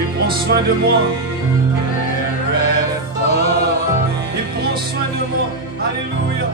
Il prend soin de moi. Il prend soin de moi. Alléluia.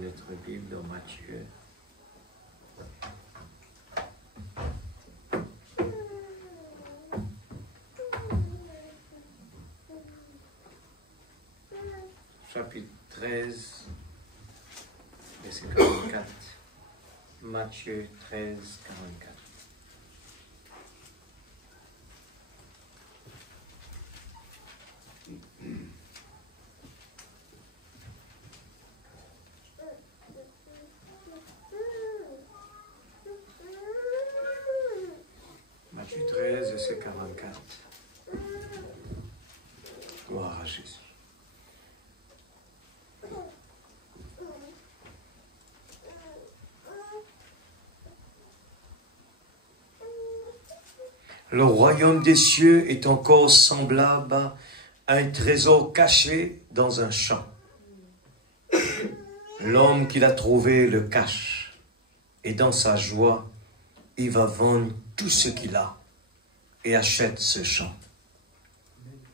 Notre Bible dans Matthieu. Chapitre 13, verset 44. Matthieu 13, 44. Matthieu 13, verset 44. Gloire à Jésus. Le royaume des cieux est encore semblable à un trésor caché dans un champ. L'homme qui l'a trouvé le cache, et dans sa joie, il va vendre tout ce qu'il a et achète ce champ.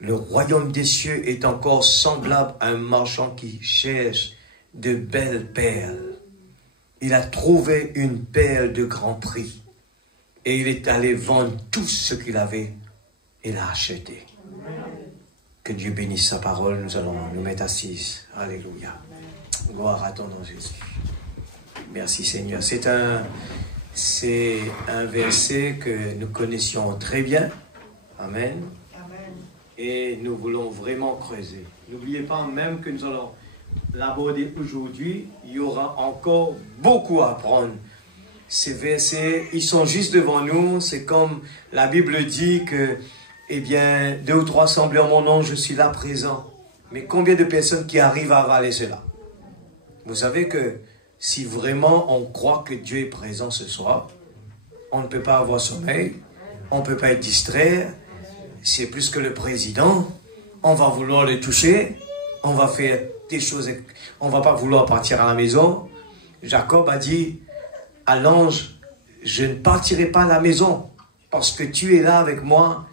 Le royaume des cieux est encore semblable à un marchand qui cherche de belles perles. Il a trouvé une perle de grand prix et il est allé vendre tout ce qu'il avait et l'a acheté. Que Dieu bénisse sa parole. Nous allons nous mettre assises. Alléluia. Gloire à ton nom, Jésus. Merci Seigneur. C'est un verset que nous connaissions très bien. Amen. Et nous voulons vraiment creuser. N'oubliez pas même que nous allons l'aborder aujourd'hui. Il y aura encore beaucoup à apprendre. Ces versets, ils sont juste devant nous. C'est comme la Bible dit que, eh bien, 2 ou 3 semblent en mon nom, je suis là présent. Mais combien de personnes qui arrivent à avaler cela? Vous savez que si vraiment on croit que Dieu est présent ce soir, on ne peut pas avoir sommeil, on ne peut pas être distrait, c'est plus que le président, on va vouloir le toucher, on va faire des choses, on ne va pas vouloir partir à la maison. Jacob a dit à l'ange, je ne partirai pas à la maison parce que tu es là avec moi.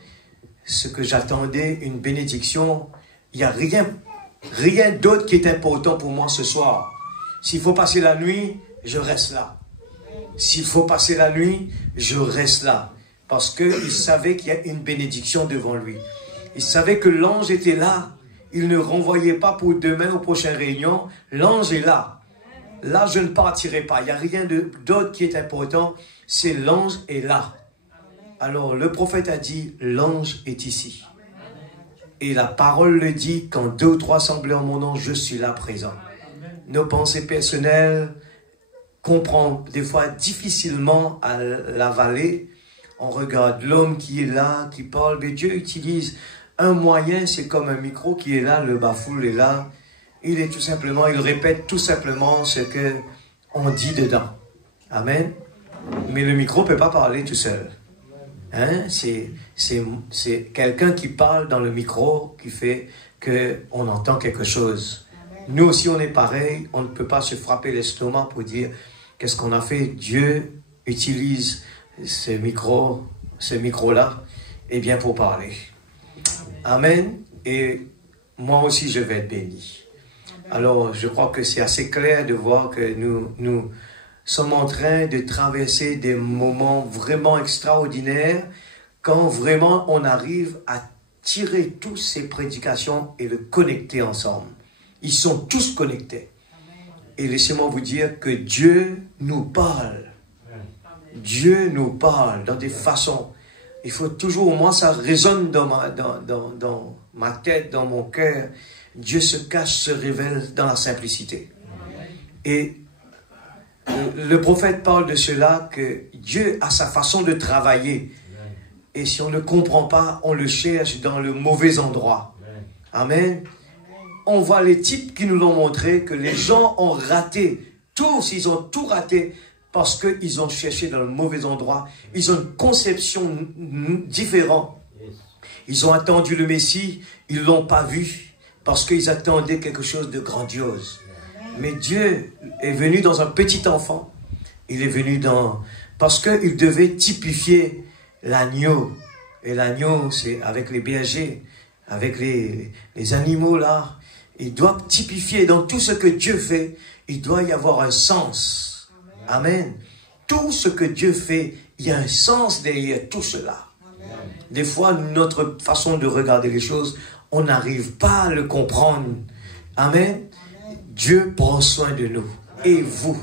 Ce que j'attendais, une bénédiction, il n'y a rien d'autre qui est important pour moi ce soir. S'il faut passer la nuit, je reste là. S'il faut passer la nuit, je reste là. Parce qu'il savait qu'il y a une bénédiction devant lui. Il savait que l'ange était là. Il ne renvoyait pas pour demain aux prochaines réunions. L'ange est là. Là, je ne partirai pas. Il n'y a rien d'autre qui est important. C'est l'ange est là. Alors, le prophète a dit, l'ange est ici. Et la parole le dit, quand 2 ou 3 semblent en mon nom, je suis là présent. Nos pensées personnelles comprennent des fois difficilement à l'avaler. On regarde l'homme qui est là, qui parle, mais Dieu utilise un moyen, c'est comme un micro qui est là, le bafoule est là. Il répète tout simplement ce qu'on dit dedans. Amen. Mais le micro ne peut pas parler tout seul. Hein? C'est quelqu'un qui parle dans le micro qui fait qu'on entend quelque chose. Nous aussi, on est pareil. On ne peut pas se frapper l'estomac pour dire qu'est-ce qu'on a fait. Dieu utilise ce micro-là, eh bien, pour parler. Amen. Et moi aussi, je vais être béni. Alors, je crois que c'est assez clair de voir que nous sommes en train de traverser des moments vraiment extraordinaires quand vraiment on arrive à tirer toutes ces prédications et le connecter ensemble. Ils sont tous connectés. Et laissez-moi vous dire que Dieu nous parle. Dieu nous parle dans des façons. Il faut toujours, au moins ça résonne dans ma tête, dans mon cœur. Dieu se cache, se révèle dans la simplicité. Et le prophète parle de cela, que Dieu a sa façon de travailler. Et si on ne comprend pas, on le cherche dans le mauvais endroit. Amen. On voit les types qui nous l'ont montré, que les gens ont raté. Tous, ils ont tout raté parce qu'ils ont cherché dans le mauvais endroit. Ils ont une conception différente. Ils ont attendu le Messie, ils ne l'ont pas vu parce qu'ils attendaient quelque chose de grandiose. Mais Dieu est venu dans un petit enfant. Il est venu parce qu'il devait typifier l'agneau. Et l'agneau, c'est avec les bergers, avec les animaux là. Il doit typifier dans tout ce que Dieu fait. Il doit y avoir un sens. Amen. Tout ce que Dieu fait, il y a un sens derrière tout cela. Des fois, notre façon de regarder les choses, on n'arrive pas à le comprendre. Amen. Dieu prend soin de nous. Et vous.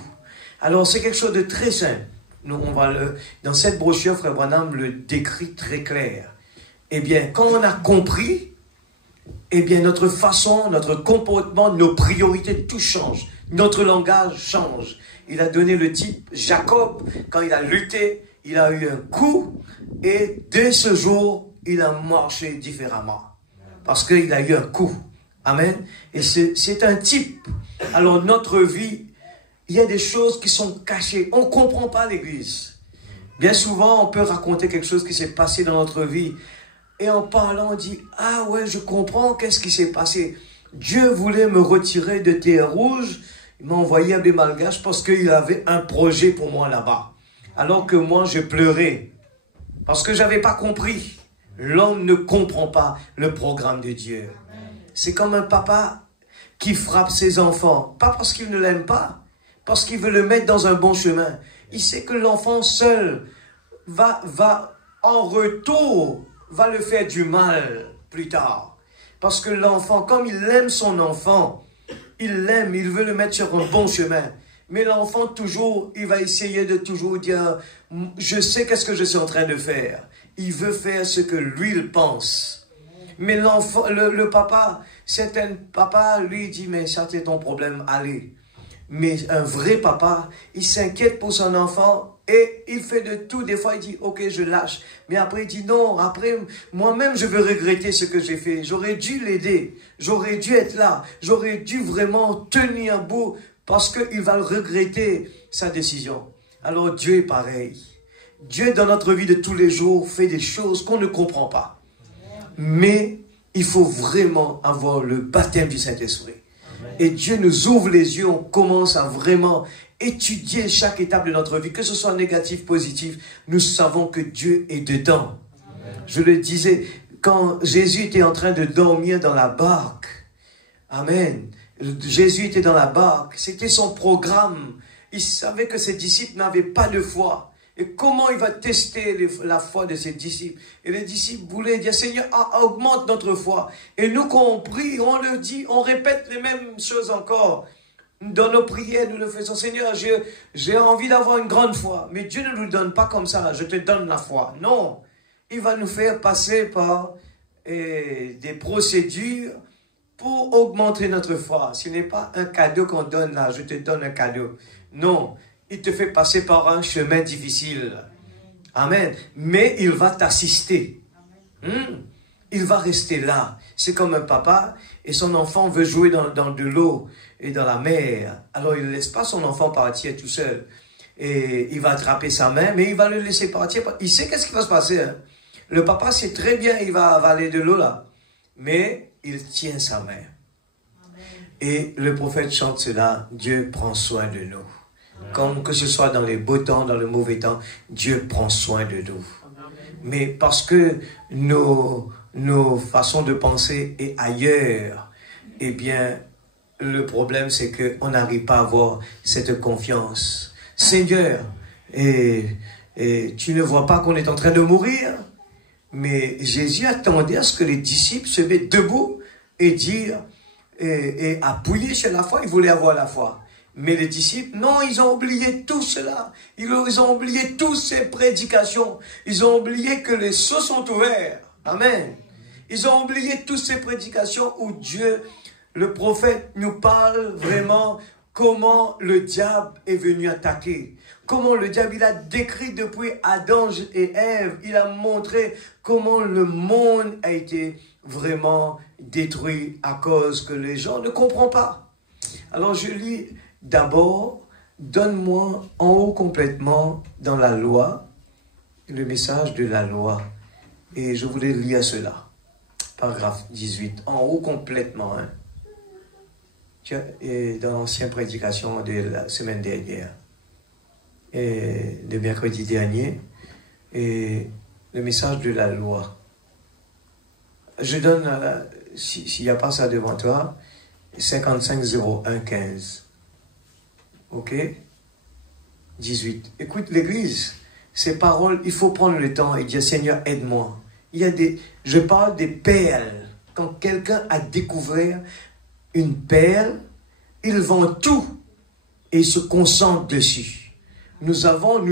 Alors, c'est quelque chose de très simple. Nous, dans cette brochure, Frère Branham le décrit très clair. Eh bien, quand on a compris, eh bien, notre façon, notre comportement, nos priorités, tout change. Notre langage change. Il a donné le type Jacob, quand il a lutté, il a eu un coup, et dès ce jour, il a marché différemment. Parce qu'il a eu un coup. Amen. Et c'est un type. Alors, notre vie, il y a des choses qui sont cachées. On ne comprend pas l'Église. Bien souvent, on peut raconter quelque chose qui s'est passé dans notre vie. Et en parlant, on dit, ah ouais, je comprends, qu'est-ce qui s'est passé. Dieu voulait me retirer de Terre Rouge. Il m'a envoyé à Bémalgache parce qu'il avait un projet pour moi là-bas. Alors que moi, je pleurais. Parce que je n'avais pas compris. L'homme ne comprend pas le programme de Dieu. C'est comme un papa qui frappe ses enfants. Pas parce qu'il ne l'aime pas, parce qu'il veut le mettre dans un bon chemin. Il sait que l'enfant seul va en retour, va le faire du mal plus tard. Parce que l'enfant, comme il aime son enfant, il l'aime, il veut le mettre sur un bon chemin. Mais l'enfant, toujours, il va essayer de toujours dire, je sais qu'est-ce que je suis en train de faire. Il veut faire ce que lui, il pense. Mais l'enfant, le papa, certains papas, lui, dit, mais ça, c'est ton problème, allez. Mais un vrai papa, il s'inquiète pour son enfant Et il fait de tout. Des fois, il dit, ok, je lâche. Mais après, il dit, non, après, moi-même, je veux regretter ce que j'ai fait. J'aurais dû l'aider. J'aurais dû être là. J'aurais dû vraiment tenir bout parce qu'il va regretter sa décision. Alors, Dieu est pareil. Dieu, dans notre vie de tous les jours, fait des choses qu'on ne comprend pas. Mais il faut vraiment avoir le baptême du Saint-Esprit. Et Dieu nous ouvre les yeux, on commence à vraiment étudier chaque étape de notre vie, que ce soit négatif, positif, nous savons que Dieu est dedans. Amen. Je le disais, quand Jésus était en train de dormir dans la barque, Amen, Jésus était dans la barque, c'était son programme. Il savait que ses disciples n'avaient pas de foi. Et comment il va tester la foi de ses disciples? Et les disciples voulaient dire, Seigneur, augmente notre foi. Et nous, quand on prie, on leur dit, on répète les mêmes choses encore. Dans nos prières, nous le faisons. Seigneur, j'ai envie d'avoir une grande foi. Mais Dieu ne nous donne pas comme ça, je te donne la foi. Non, il va nous faire passer par des procédures pour augmenter notre foi. Ce n'est pas un cadeau qu'on donne là, je te donne un cadeau. Non, il te fait passer par un chemin difficile. Amen. Mais il va t'assister. Il va rester là. C'est comme un papa et son enfant veut jouer dans de l'eau et dans la mer. Alors il ne laisse pas son enfant partir tout seul. Et il va attraper sa main, mais il va le laisser partir. Il sait qu'est-ce qui va se passer. Hein? Le papa sait très bien il va avaler de l'eau là. Mais il tient sa main. Et le prophète chante cela. Dieu prend soin de nous. Comme que ce soit dans les beaux temps, dans le mauvais temps, Dieu prend soin de nous. Mais parce que nos façons de penser est ailleurs, eh bien, le problème c'est qu'on n'arrive pas à avoir cette confiance. Seigneur, et tu ne vois pas qu'on est en train de mourir? Mais Jésus attendait à ce que les disciples se mettent debout et dire, et appuyer sur la foi, ils voulaient avoir la foi. Mais les disciples, non, ils ont oublié tout cela. Ils ont oublié toutes ces prédications. Ils ont oublié que les cieux sont ouverts. Amen. Ils ont oublié toutes ces prédications où Dieu, le prophète, nous parle vraiment comment le diable est venu attaquer. Comment le diable, il a décrit depuis Adam et Ève. Il a montré comment le monde a été vraiment détruit à cause que les gens ne comprennent pas. Alors je lis... D'abord, donne-moi en haut complètement dans la loi, le message de la loi. Et je voulais lire cela. Paragraphe 18. En haut complètement. Hein. Et dans l'ancienne prédication de la semaine dernière. Et le mercredi dernier. Et le message de la loi. Je donne, s'il n'y a pas ça devant toi, 55-01-15. Ok? 18. Écoute l'église, ces paroles, il faut prendre le temps et dire, Seigneur, aide-moi. Je parle des perles. Quand quelqu'un a découvert une perle, il vend tout et il se concentre dessus. Nous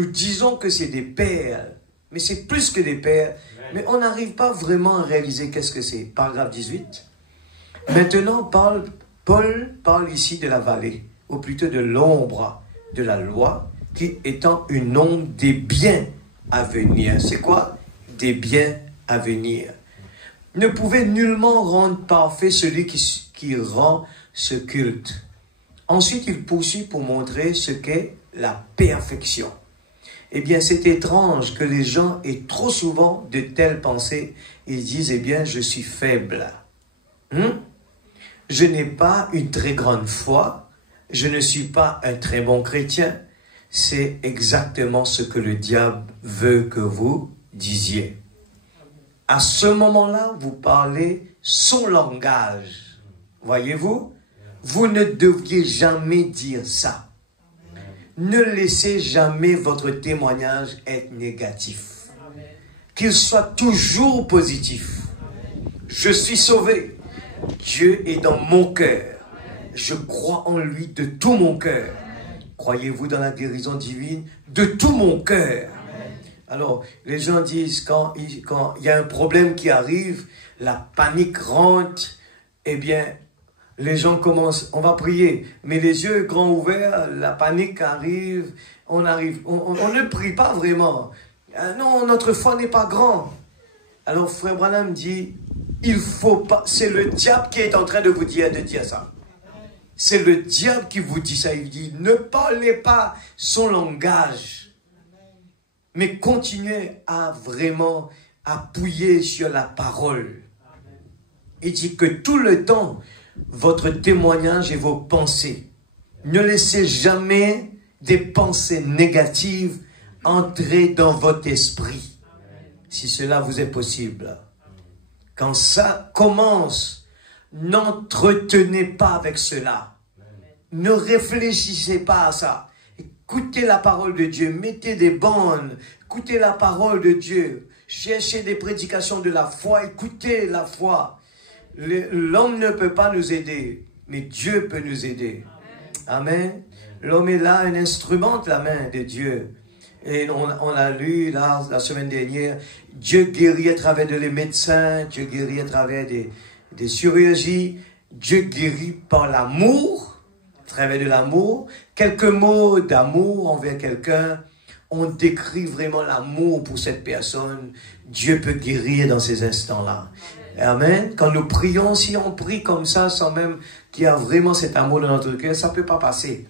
disons que c'est des perles, mais c'est plus que des perles. Mais on n'arrive pas vraiment à réaliser qu'est-ce que c'est. Paragraphe 18. Maintenant, Paul parle ici de la vallée, ou plutôt de l'ombre de la loi, qui étant une ombre des biens à venir. C'est quoi? Des biens à venir. Ne pouvait nullement rendre parfait celui qui rend ce culte. Ensuite, il poursuit pour montrer ce qu'est la perfection. Eh bien, c'est étrange que les gens aient trop souvent de telles pensées. Ils disent, eh bien, je suis faible. Je n'ai pas une très grande foi. Je ne suis pas un très bon chrétien. C'est exactement ce que le diable veut que vous disiez. À ce moment-là, vous parlez son langage. Voyez-vous? Vous ne deviez jamais dire ça. Ne laissez jamais votre témoignage être négatif. Qu'il soit toujours positif. Je suis sauvé. Dieu est dans mon cœur. Je crois en lui de tout mon cœur. Croyez-vous dans la guérison divine? De tout mon cœur. Alors, les gens disent, quand il y a un problème qui arrive, la panique rentre, eh bien, les gens commencent, on va prier, mais les yeux grands ouverts, la panique arrive, on ne prie pas vraiment. Non, notre foi n'est pas grand. Alors Frère Branham dit, il faut pas, c'est le diable qui est en train de vous dire ça. C'est le diable qui vous dit ça. Il dit, ne parlez pas son langage, mais continuez à vraiment appuyer sur la parole. Il dit que tout le temps, votre témoignage et vos pensées, ne laissez jamais des pensées négatives entrer dans votre esprit, si cela vous est possible. Quand ça commence, n'entretenez pas avec cela. Ne réfléchissez pas à ça. Écoutez la parole de Dieu, mettez des bandes, écoutez la parole de Dieu, cherchez des prédications de la foi, écoutez la foi. L'homme ne peut pas nous aider, mais Dieu peut nous aider. Amen. L'homme est là, un instrument de la main de Dieu. Et on a lu là, la semaine dernière, Dieu guérit à travers les médecins, Dieu guérit à travers des chirurgies, Dieu guérit par l'amour, à travers de l'amour. Quelques mots d'amour envers quelqu'un, on décrit vraiment l'amour pour cette personne. Dieu peut guérir dans ces instants-là. Amen. Quand nous prions, si on prie comme ça, sans même qu'il y a vraiment cet amour dans notre cœur, ça ne peut pas passer.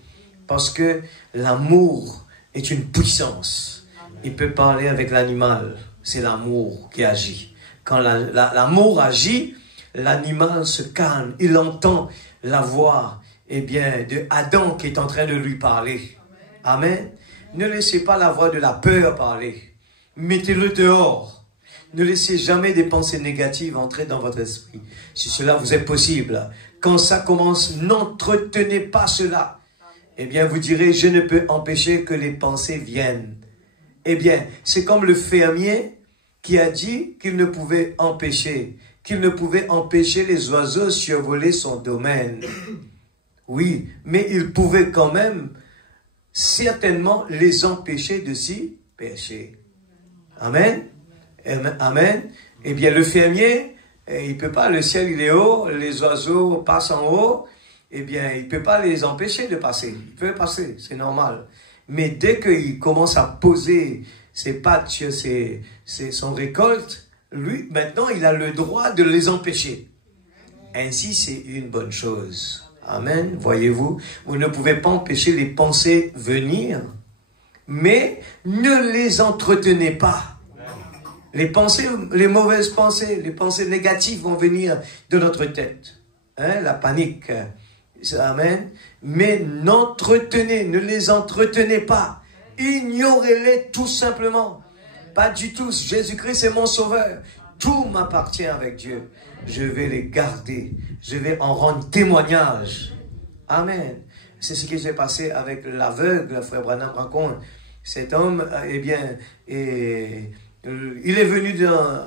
Parce que l'amour est une puissance. Il peut parler avec l'animal. C'est l'amour qui agit. Quand l'amour agit, l'animal se calme. Il entend la voix, de Adam qui est en train de lui parler. Amen. Ne laissez pas la voix de la peur parler. Mettez-le dehors. Ne laissez jamais des pensées négatives entrer dans votre esprit. Si cela vous est possible, quand ça commence, n'entretenez pas cela. Vous direz, je ne peux empêcher que les pensées viennent. C'est comme le fermier qui a dit qu'il ne pouvait empêcher les oiseaux de survoler son domaine. Oui, mais il pouvait quand même certainement les empêcher de s'y percher. Amen. Amen. Le fermier, il peut pas, le ciel il est haut, les oiseaux passent en haut, il peut pas les empêcher de passer. Il peut passer, c'est normal. Mais dès qu'il commence à poser ses pattes sur son récolte, lui, maintenant, il a le droit de les empêcher. Ainsi, c'est une bonne chose. Amen. Voyez-vous, vous ne pouvez pas empêcher les pensées venir, mais ne les entretenez pas. Les pensées, les mauvaises pensées, les pensées négatives vont venir de notre tête. La panique. Amen. Mais ne les entretenez pas. Ignorez-les tout simplement. Pas du tout. Jésus-Christ est mon sauveur. Tout m'appartient avec Dieu. Je vais les garder. Je vais en rendre témoignage. Amen. C'est ce qui s'est passé avec l'aveugle, le frère Branham raconte. Cet homme, il est venu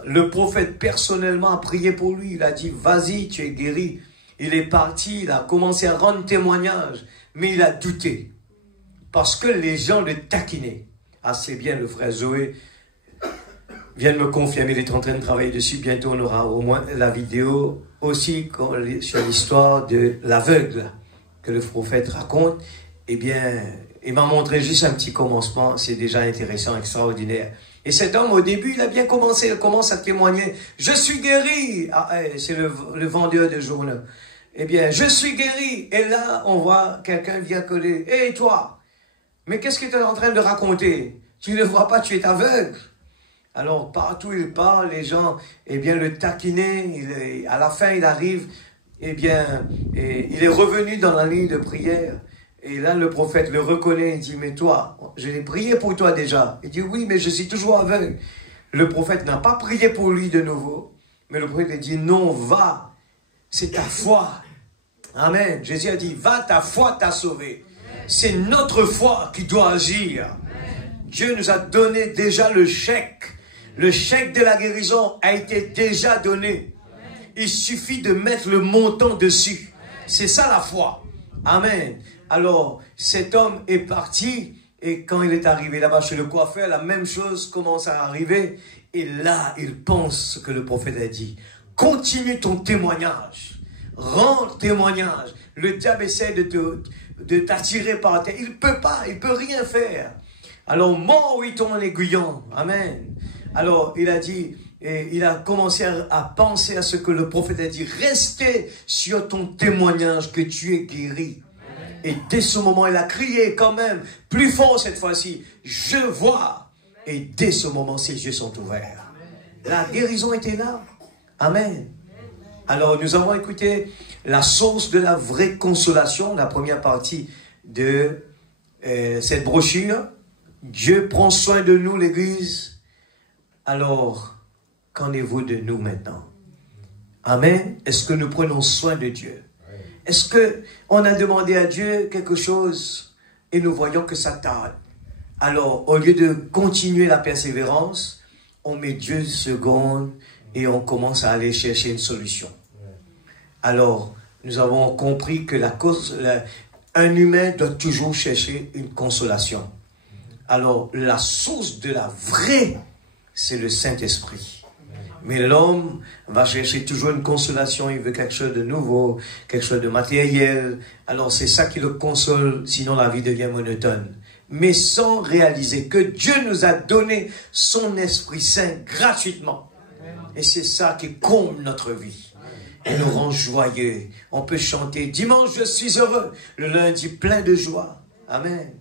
le prophète personnellement a prié pour lui. Il a dit, vas-y, tu es guéri. Il est parti, il a commencé à rendre témoignage. Mais il a douté. Parce que les gens le taquinaient. Assez bien, le frère Zoé vient de me confirmer, il est en train de travailler dessus. Bientôt, on aura au moins la vidéo aussi sur l'histoire de l'aveugle que le prophète raconte. Il m'a montré juste un petit commencement. C'est déjà intéressant, extraordinaire. Et cet homme, au début, il a bien commencé. Il commence à témoigner. Je suis guéri. C'est le vendeur de journaux. Je suis guéri. Et là, on voit quelqu'un vient coller. Hé, toi, mais qu'est-ce que tu es en train de raconter? Tu ne vois pas, tu es aveugle. Alors, partout où il parle, les gens, le taquinaient. À la fin, il arrive, il est revenu dans la ligne de prière. Et là, le prophète le reconnaît, il dit, mais toi, je l'ai prié pour toi déjà. Il dit, oui, mais je suis toujours aveugle. Le prophète n'a pas prié pour lui de nouveau, mais le prophète dit, non, va, c'est ta foi. Amen. Jésus a dit, va, ta foi t'a sauvé. C'est notre foi qui doit agir. Dieu nous a donné déjà le chèque. Le chèque de la guérison a été déjà donné. Il suffit de mettre le montant dessus. C'est ça la foi. Amen. Alors, cet homme est parti et quand il est arrivé là-bas chez le coiffeur, la même chose commence à arriver. Et là, il pense ce que le prophète a dit. Continue ton témoignage. rends témoignage. Le diable essaie de t'attirer par terre. Il peut rien faire. Alors, mort, oui, ton aiguillon. Amen. Alors, il a dit, et il a commencé à penser à ce que le prophète a dit. Restez sur ton témoignage que tu es guéri. Et dès ce moment, il a crié quand même, plus fort cette fois-ci, je vois. Et dès ce moment, ses yeux sont ouverts. La guérison était là. Amen. Alors, nous avons écouté la source de la vraie consolation, la première partie de cette brochure. Dieu prend soin de nous, l'Église. Alors, qu'en est-vous de nous maintenant? Amen. Est-ce que nous prenons soin de Dieu? Est-ce qu'on a demandé à Dieu quelque chose et nous voyons que ça tarde? Alors, au lieu de continuer la persévérance, on met Dieu seconde et on commence à aller chercher une solution. Alors, nous avons compris que un humain doit toujours chercher une consolation. Alors, la source de la vraie, c'est le Saint-Esprit. Mais l'homme va chercher toujours une consolation, il veut quelque chose de nouveau, quelque chose de matériel. Alors, c'est ça qui le console, sinon la vie devient monotone. Mais sans réaliser que Dieu nous a donné son Esprit Saint gratuitement. Et c'est ça qui comble notre vie. Et nous rend joyeux. On peut chanter, dimanche je suis heureux, le lundi plein de joie. Amen.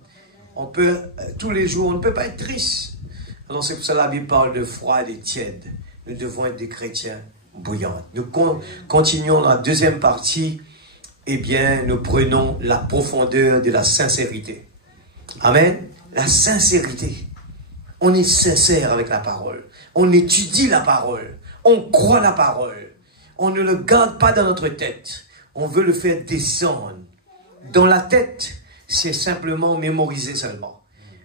On peut, tous les jours, on ne peut pas être triste. Alors c'est pour ça que la Bible parle de froid et tiède. Nous devons être des chrétiens bouillants. Nous continuons la deuxième partie. Eh bien, nous prenons la profondeur de la sincérité. Amen. La sincérité. On est sincère avec la parole. On étudie la parole. On croit la parole. On ne le garde pas dans notre tête. On veut le faire descendre. Dans la tête, c'est simplement mémoriser seulement.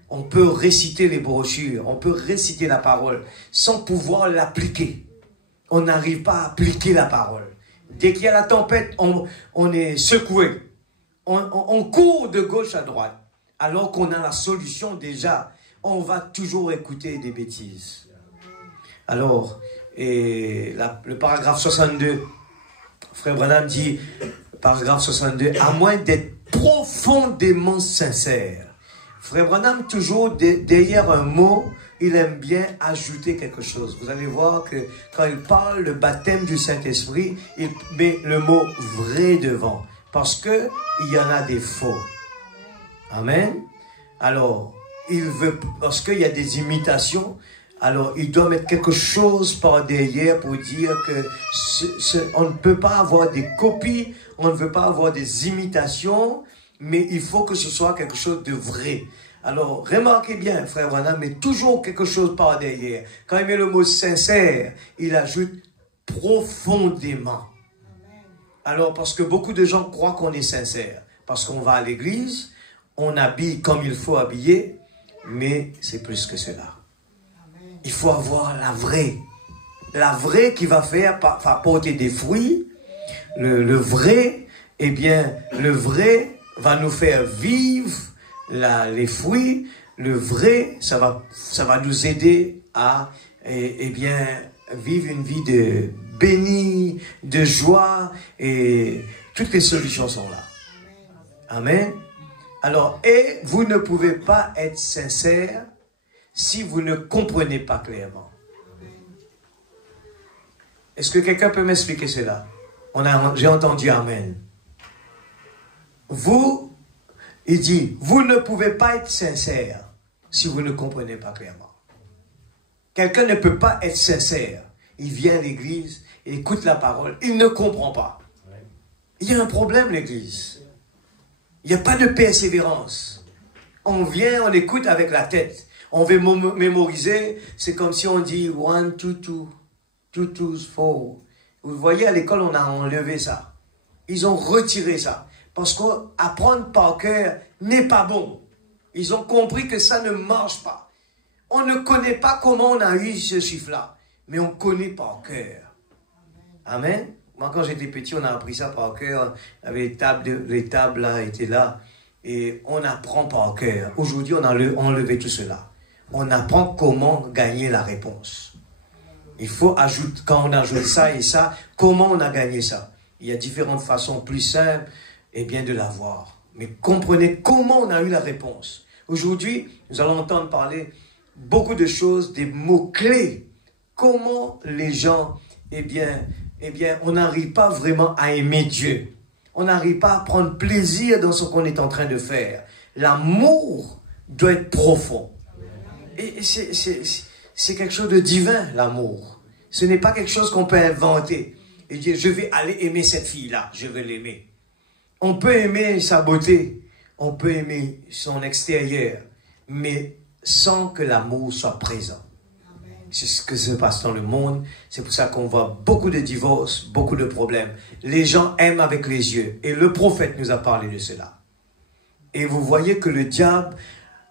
On peut réciter les brochures, on peut réciter la parole sans pouvoir l'appliquer. On n'arrive pas à appliquer la parole. Dès qu'il y a la tempête, on est secoué. On court de gauche à droite. Alors qu'on a la solution déjà, on va toujours écouter des bêtises. Alors, le paragraphe 62, Frère Branham dit, paragraphe 62, à moins d'être profondément sincère. Frère Branham, toujours derrière un mot, il aime bien ajouter quelque chose. Vous allez voir que quand il parle le baptême du Saint-Esprit, il met le mot vrai devant. Parce que il y en a des faux. Amen. Alors, parce qu'il y a des imitations, alors il doit mettre quelque chose par derrière pour dire que on ne peut pas avoir des copies, on ne veut pas avoir des imitations, mais il faut que ce soit quelque chose de vrai. Alors, remarquez bien, Frère Branham met toujours quelque chose par derrière. Quand il met le mot sincère, il ajoute profondément. Alors, parce que beaucoup de gens croient qu'on est sincère. Parce qu'on va à l'église, on habille comme il faut habiller, mais c'est plus que cela. Il faut avoir la vraie. La vraie qui va faire porter des fruits. Le vrai, eh bien, le vrai va nous faire vivre les fruits. Le vrai, ça va nous aider à, eh bien, vivre une vie de béni, de joie, et toutes les solutions sont là. Amen. Alors, et vous ne pouvez pas être sincère si vous ne comprenez pas clairement. Est-ce que quelqu'un peut m'expliquer cela? J'ai entendu Amen. Il dit, vous ne pouvez pas être sincère si vous ne comprenez pas clairement. Quelqu'un ne peut pas être sincère. Il vient à l'église, il écoute la parole, il ne comprend pas. Il y a un problème, l'église. Il n'y a pas de persévérance. On vient, on écoute avec la tête. On veut mémoriser. C'est comme si on dit 1, 2, 2, 2, 2, 4. Vous voyez, à l'école, on a enlevé ça. Ils ont retiré ça. Parce qu'apprendre par cœur n'est pas bon. Ils ont compris que ça ne marche pas. On ne connaît pas comment on a eu ce chiffre-là. Mais on connaît par cœur. Amen. Moi, quand j'étais petit, on a appris ça par cœur. Les tables là étaient là. Et on apprend par cœur. Aujourd'hui, on a enlevé tout cela. On apprend comment gagner la réponse. Il faut ajouter, quand on ajoute ça et ça, comment on a gagné ça. Il y a différentes façons plus simples de l'avoir. Mais comprenez comment on a eu la réponse. Aujourd'hui, nous allons entendre parler beaucoup de choses, des mots-clés. Comment les gens, on n'arrive pas vraiment à aimer Dieu. On n'arrive pas à prendre plaisir dans ce qu'on est en train de faire. L'amour doit être profond. Et c'est quelque chose de divin, l'amour. Ce n'est pas quelque chose qu'on peut inventer. Et dire, je vais aller aimer cette fille-là, je vais l'aimer. On peut aimer sa beauté, on peut aimer son extérieur, mais sans que l'amour soit présent. C'est ce que se passe dans le monde. C'est pour ça qu'on voit beaucoup de divorces, beaucoup de problèmes. Les gens aiment avec les yeux. Et le prophète nous a parlé de cela. Et vous voyez que le diable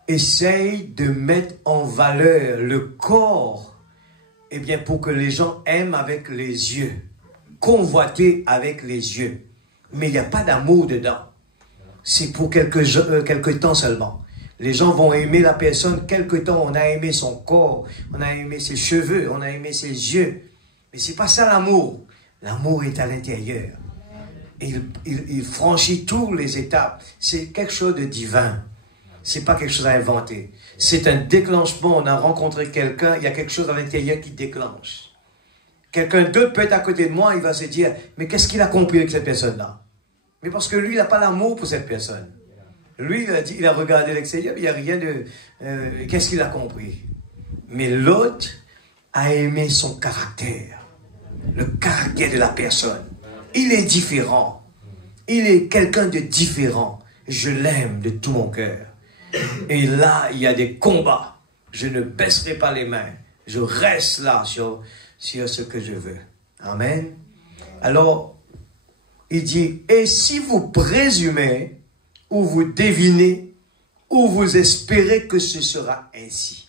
essaye de mettre en valeur le corps, pour que les gens aiment avec les yeux, convoiter avec les yeux. Mais il n'y a pas d'amour dedans. C'est pour quelques temps seulement. Les gens vont aimer la personne quelque temps. On a aimé son corps, on a aimé ses cheveux, on a aimé ses yeux. Mais c'est pas ça l'amour. L'amour est à l'intérieur. Il franchit toutes les étapes. C'est quelque chose de divin. C'est pas quelque chose à inventer. C'est un déclenchement. On a rencontré quelqu'un, il y a quelque chose à l'intérieur qui déclenche. Quelqu'un d'autre peut être à côté de moi, il va se dire, mais qu'est-ce qu'il a compris avec cette personne-là? Mais parce que lui, il n'a pas l'amour pour cette personne. Lui, il a regardé l'extérieur, il n'y a rien de... qu'est-ce qu'il a compris? Mais l'autre a aimé son caractère. Le caractère de la personne. Il est différent. Il est quelqu'un de différent. Je l'aime de tout mon cœur. Et là, il y a des combats. Je ne baisserai pas les mains. Je reste là sur ce que je veux. Amen. Alors, il dit, et si vous présumez, ou vous devinez, ou vous espérez que ce sera ainsi,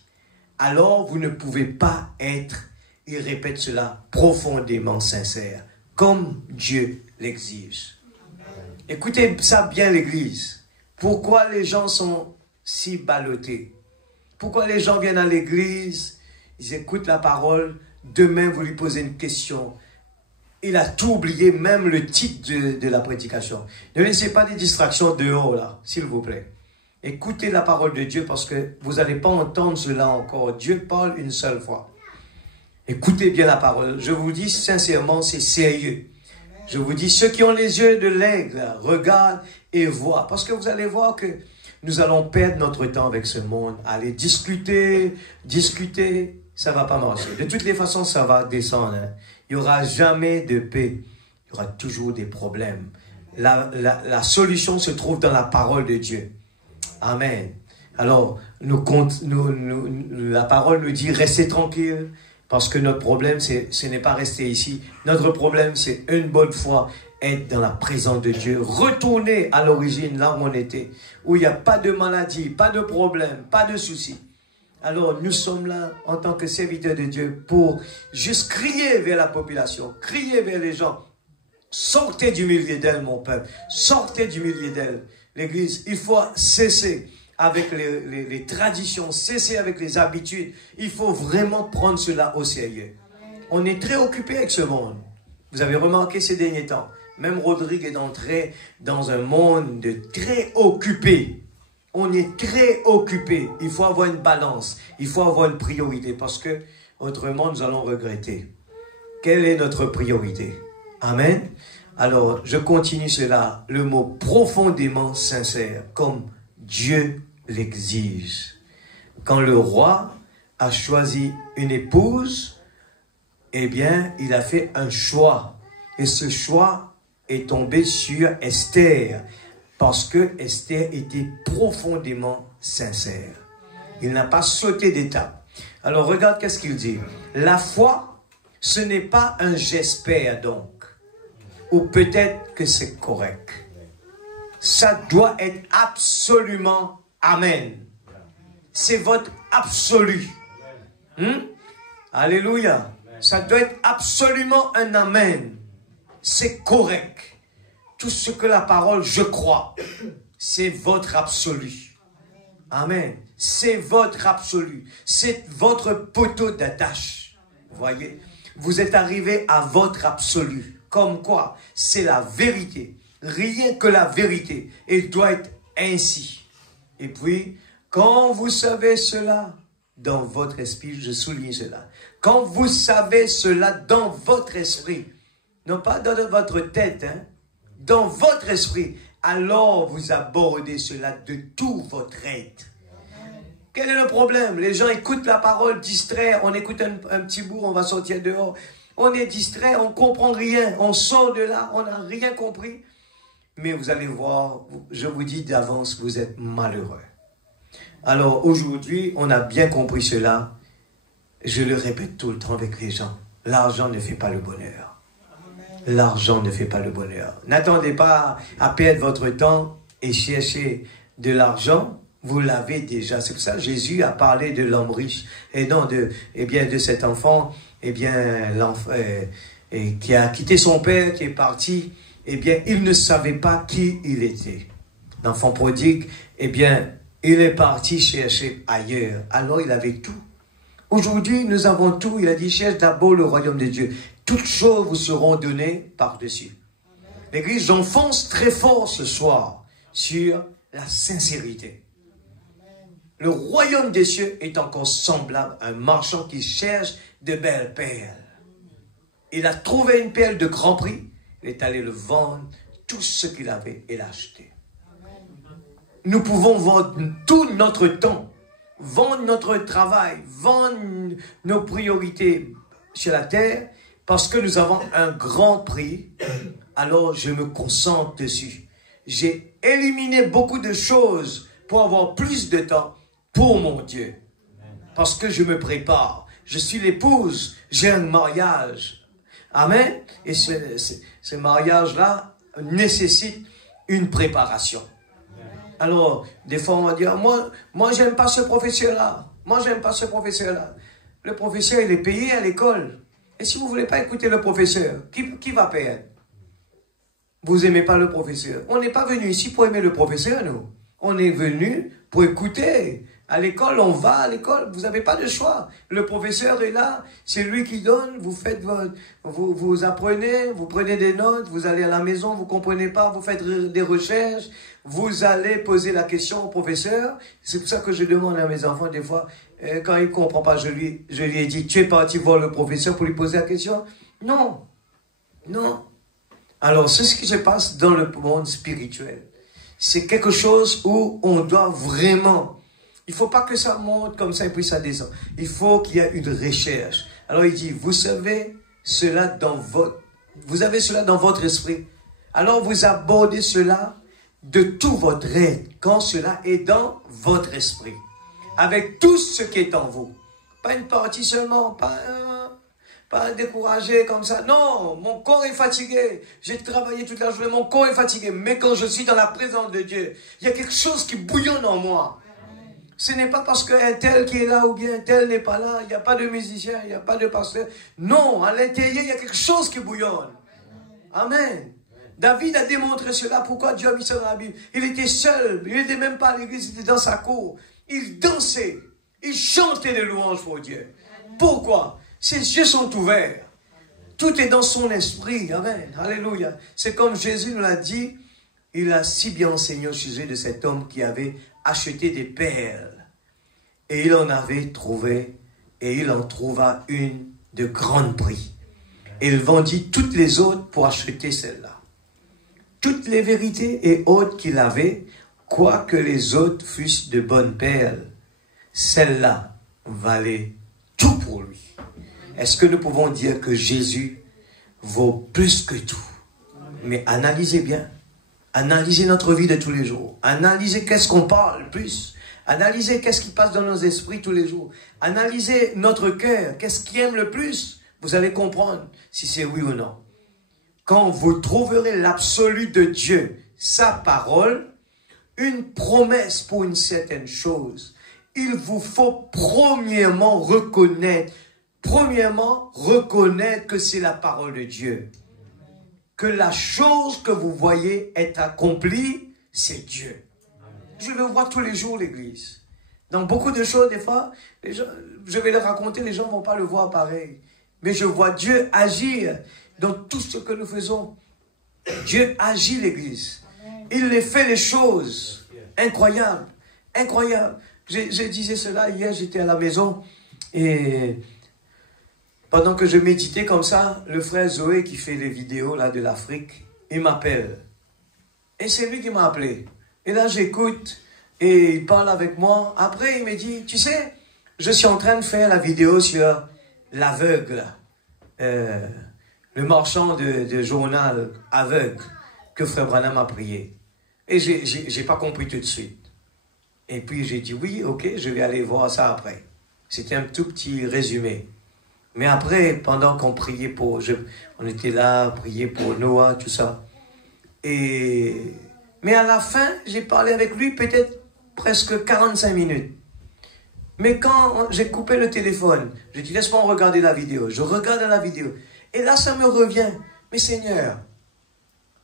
alors vous ne pouvez pas être, il répète cela, profondément sincère, comme Dieu l'exige. Écoutez ça bien, l'Église. Pourquoi les gens sont si ballottés? Pourquoi les gens viennent à l'Église, ils écoutent la parole, demain vous lui posez une question. Il a tout oublié, même le titre de la prédication. Ne laissez pas des distractions dehors, là, s'il vous plaît. Écoutez la parole de Dieu parce que vous n'allez pas entendre cela encore. Dieu parle une seule fois. Écoutez bien la parole. Je vous dis sincèrement, c'est sérieux. Je vous dis, ceux qui ont les yeux de l'aigle, regardent et voient. Parce que vous allez voir que nous allons perdre notre temps avec ce monde. Aller discuter, ça ne va pas marcher. De toutes les façons, ça va descendre. Hein. Il n'y aura jamais de paix. Il y aura toujours des problèmes. La solution se trouve dans la parole de Dieu. Amen. Alors, la parole nous dit, restez tranquille, parce que notre problème, ce n'est pas rester ici. Notre problème, c'est une bonne fois être dans la présence de Dieu. Retourner à l'origine, là où on était, où il n'y a pas de maladie, pas de problème, pas de soucis. Alors, nous sommes là, en tant que serviteurs de Dieu, pour juste crier vers la population, crier vers les gens. Sortez du milieu d'elle, mon peuple. Sortez du milieu d'elle. L'Église, il faut cesser avec les traditions, cesser avec les habitudes. Il faut vraiment prendre cela au sérieux. On est très occupé avec ce monde. Vous avez remarqué ces derniers temps. Même Rodrigue est entré dans un monde de très occupé. On est très occupé. Il faut avoir une balance. Il faut avoir une priorité parce que autrement nous allons regretter. Quelle est notre priorité? Amen. Alors, je continue cela. Le mot profondément sincère, comme Dieu l'exige. Quand le roi a choisi une épouse, eh bien, il a fait un choix. Et ce choix est tombé sur Esther. Parce que Esther était profondément sincère. Il n'a pas sauté d'étape. Alors, regarde qu'est-ce qu'il dit. La foi, ce n'est pas un j'espère donc. Ou peut-être que c'est correct. Ça doit être absolument amen. C'est votre absolu. Alléluia. Ça doit être absolument un amen. C'est correct. Tout ce que la parole, je crois, c'est votre absolu. Amen. C'est votre absolu. C'est votre poteau d'attache. Vous voyez, vous êtes arrivé à votre absolu. comme quoi c'est la vérité. Rien que la vérité. Et il doit être ainsi. Et puis, quand vous savez cela dans votre esprit, je souligne cela. Quand vous savez cela dans votre esprit, non pas dans votre tête, hein, dans votre esprit, alors vous abordez cela de tout votre être. Quel est le problème? Les gens écoutent la parole, distraits, on écoute un petit bout, on va sortir dehors. On est distrait, on ne comprend rien, on sort de là, on n'a rien compris. Mais vous allez voir, je vous dis d'avance, vous êtes malheureux. Alors aujourd'hui, on a bien compris cela. Je le répète tout le temps avec les gens. L'argent ne fait pas le bonheur. L'argent ne fait pas le bonheur. N'attendez pas à perdre votre temps et chercher de l'argent. Vous l'avez déjà. C'est pour ça que Jésus a parlé de l'homme riche. Et non de cet enfant, qui a quitté son père, qui est parti. Il ne savait pas qui il était. L'enfant prodigue, il est parti chercher ailleurs. Alors il avait tout. Aujourd'hui, nous avons tout. Il a dit, cherche d'abord le royaume de Dieu. Toutes choses vous seront données par-dessus. L'Église, j'enfonce très fort ce soir sur la sincérité. Le royaume des cieux est encore semblable à un marchand qui cherche de belles perles. Il a trouvé une perle de grand prix. Il est allé le vendre, tout ce qu'il avait, et l'acheter. Nous pouvons vendre tout notre temps, vendre notre travail, vendre nos priorités sur la terre, parce que nous avons un grand prix. Alors je me concentre dessus. J'ai éliminé beaucoup de choses pour avoir plus de temps pour mon Dieu. Parce que je me prépare. Je suis l'épouse, j'ai un mariage. Amen. Et ce mariage-là nécessite une préparation. Alors, des fois, on va dire, moi j'aime pas ce professeur-là. Moi, j'aime pas ce professeur-là. Le professeur, il est payé à l'école. Et si vous ne voulez pas écouter le professeur, qui va payer? Vous n'aimez pas le professeur. On n'est pas venu ici pour aimer le professeur, nous. On est venu pour écouter. À l'école, on va à l'école. Vous n'avez pas de choix. Le professeur est là. C'est lui qui donne. Vous faites vous apprenez. Vous prenez des notes. Vous allez à la maison. Vous ne comprenez pas. Vous faites des recherches. Vous allez poser la question au professeur. C'est pour ça que je demande à mes enfants des fois, quand ils ne comprennent pas, je lui ai dit, tu es parti voir le professeur pour lui poser la question? Non. Non. Alors, c'est ce qui se passe dans le monde spirituel. C'est quelque chose où on doit vraiment... Il ne faut pas que ça monte comme ça et puis ça descend. Il faut qu'il y ait une recherche. Alors il dit, vous avez cela dans votre esprit. Alors vous abordez cela de tout votre être, quand cela est dans votre esprit. Avec tout ce qui est en vous. Pas une partie seulement, pas découragé comme ça. Non, mon corps est fatigué. J'ai travaillé toute la journée, mon corps est fatigué. Mais quand je suis dans la présence de Dieu, il y a quelque chose qui bouillonne en moi. Ce n'est pas parce qu'un tel qui est là ou bien un tel n'est pas là, il n'y a pas de musicien, il n'y a pas de pasteur. Non, à l'intérieur, il y a quelque chose qui bouillonne. Amen. David a démontré cela. Pourquoi Dieu a mis ça dans la Bible? Il était seul, il n'était même pas à l'église, il était dans sa cour. Il dansait, il chantait des louanges pour Dieu. Pourquoi? Ses yeux sont ouverts. Tout est dans son esprit. Amen. Alléluia. C'est comme Jésus nous l'a dit. Il a si bien enseigné au sujet de cet homme qui avait acheté des perles. Et il en avait trouvé, et il en trouva une de grand prix. Et il vendit toutes les autres pour acheter celle-là. Toutes les vérités et autres qu'il avait, quoique les autres fussent de bonnes perles, celle-là valait tout pour lui. Est-ce que nous pouvons dire que Jésus vaut plus que tout? Mais analysez bien. Analysez notre vie de tous les jours. Analysez qu'est-ce qu'on parle plus. Analysez qu'est-ce qui passe dans nos esprits tous les jours. Analysez notre cœur. Qu'est-ce qui aime le plus? Vous allez comprendre si c'est oui ou non. Quand vous trouverez l'absolu de Dieu, sa parole, une promesse pour une certaine chose, il vous faut premièrement reconnaître que c'est la parole de Dieu. Que la chose que vous voyez est accomplie, c'est Dieu. Je le vois tous les jours, l'église. Dans beaucoup de choses, des fois, les gens, je vais les raconter, les gens ne vont pas le voir pareil. Mais je vois Dieu agir. dans tout ce que nous faisons. Dieu agit l'Église. Il les fait les choses incroyables. Incroyables. Je disais cela hier, j'étais à la maison et pendant que je méditais comme ça, le frère Zoé qui fait les vidéos là de l'Afrique, il m'appelle. Et c'est lui qui m'a appelé. Et là j'écoute et il parle avec moi. Après il me dit, tu sais, je suis en train de faire la vidéo sur l'aveugle. Le marchand de journal aveugle que frère Branham a prié. Et j'ai pas compris tout de suite. Et puis j'ai dit oui, ok, je vais aller voir ça après. C'était un tout petit résumé. Mais après, pendant qu'on priait pour... on était là, prier pour Noah, tout ça. Mais à la fin, j'ai parlé avec lui peut-être presque 45 minutes. Mais quand j'ai coupé le téléphone, j'ai dit laisse-moi regarder la vidéo. Je regarde la vidéo. Et là, ça me revient. Mais Seigneur,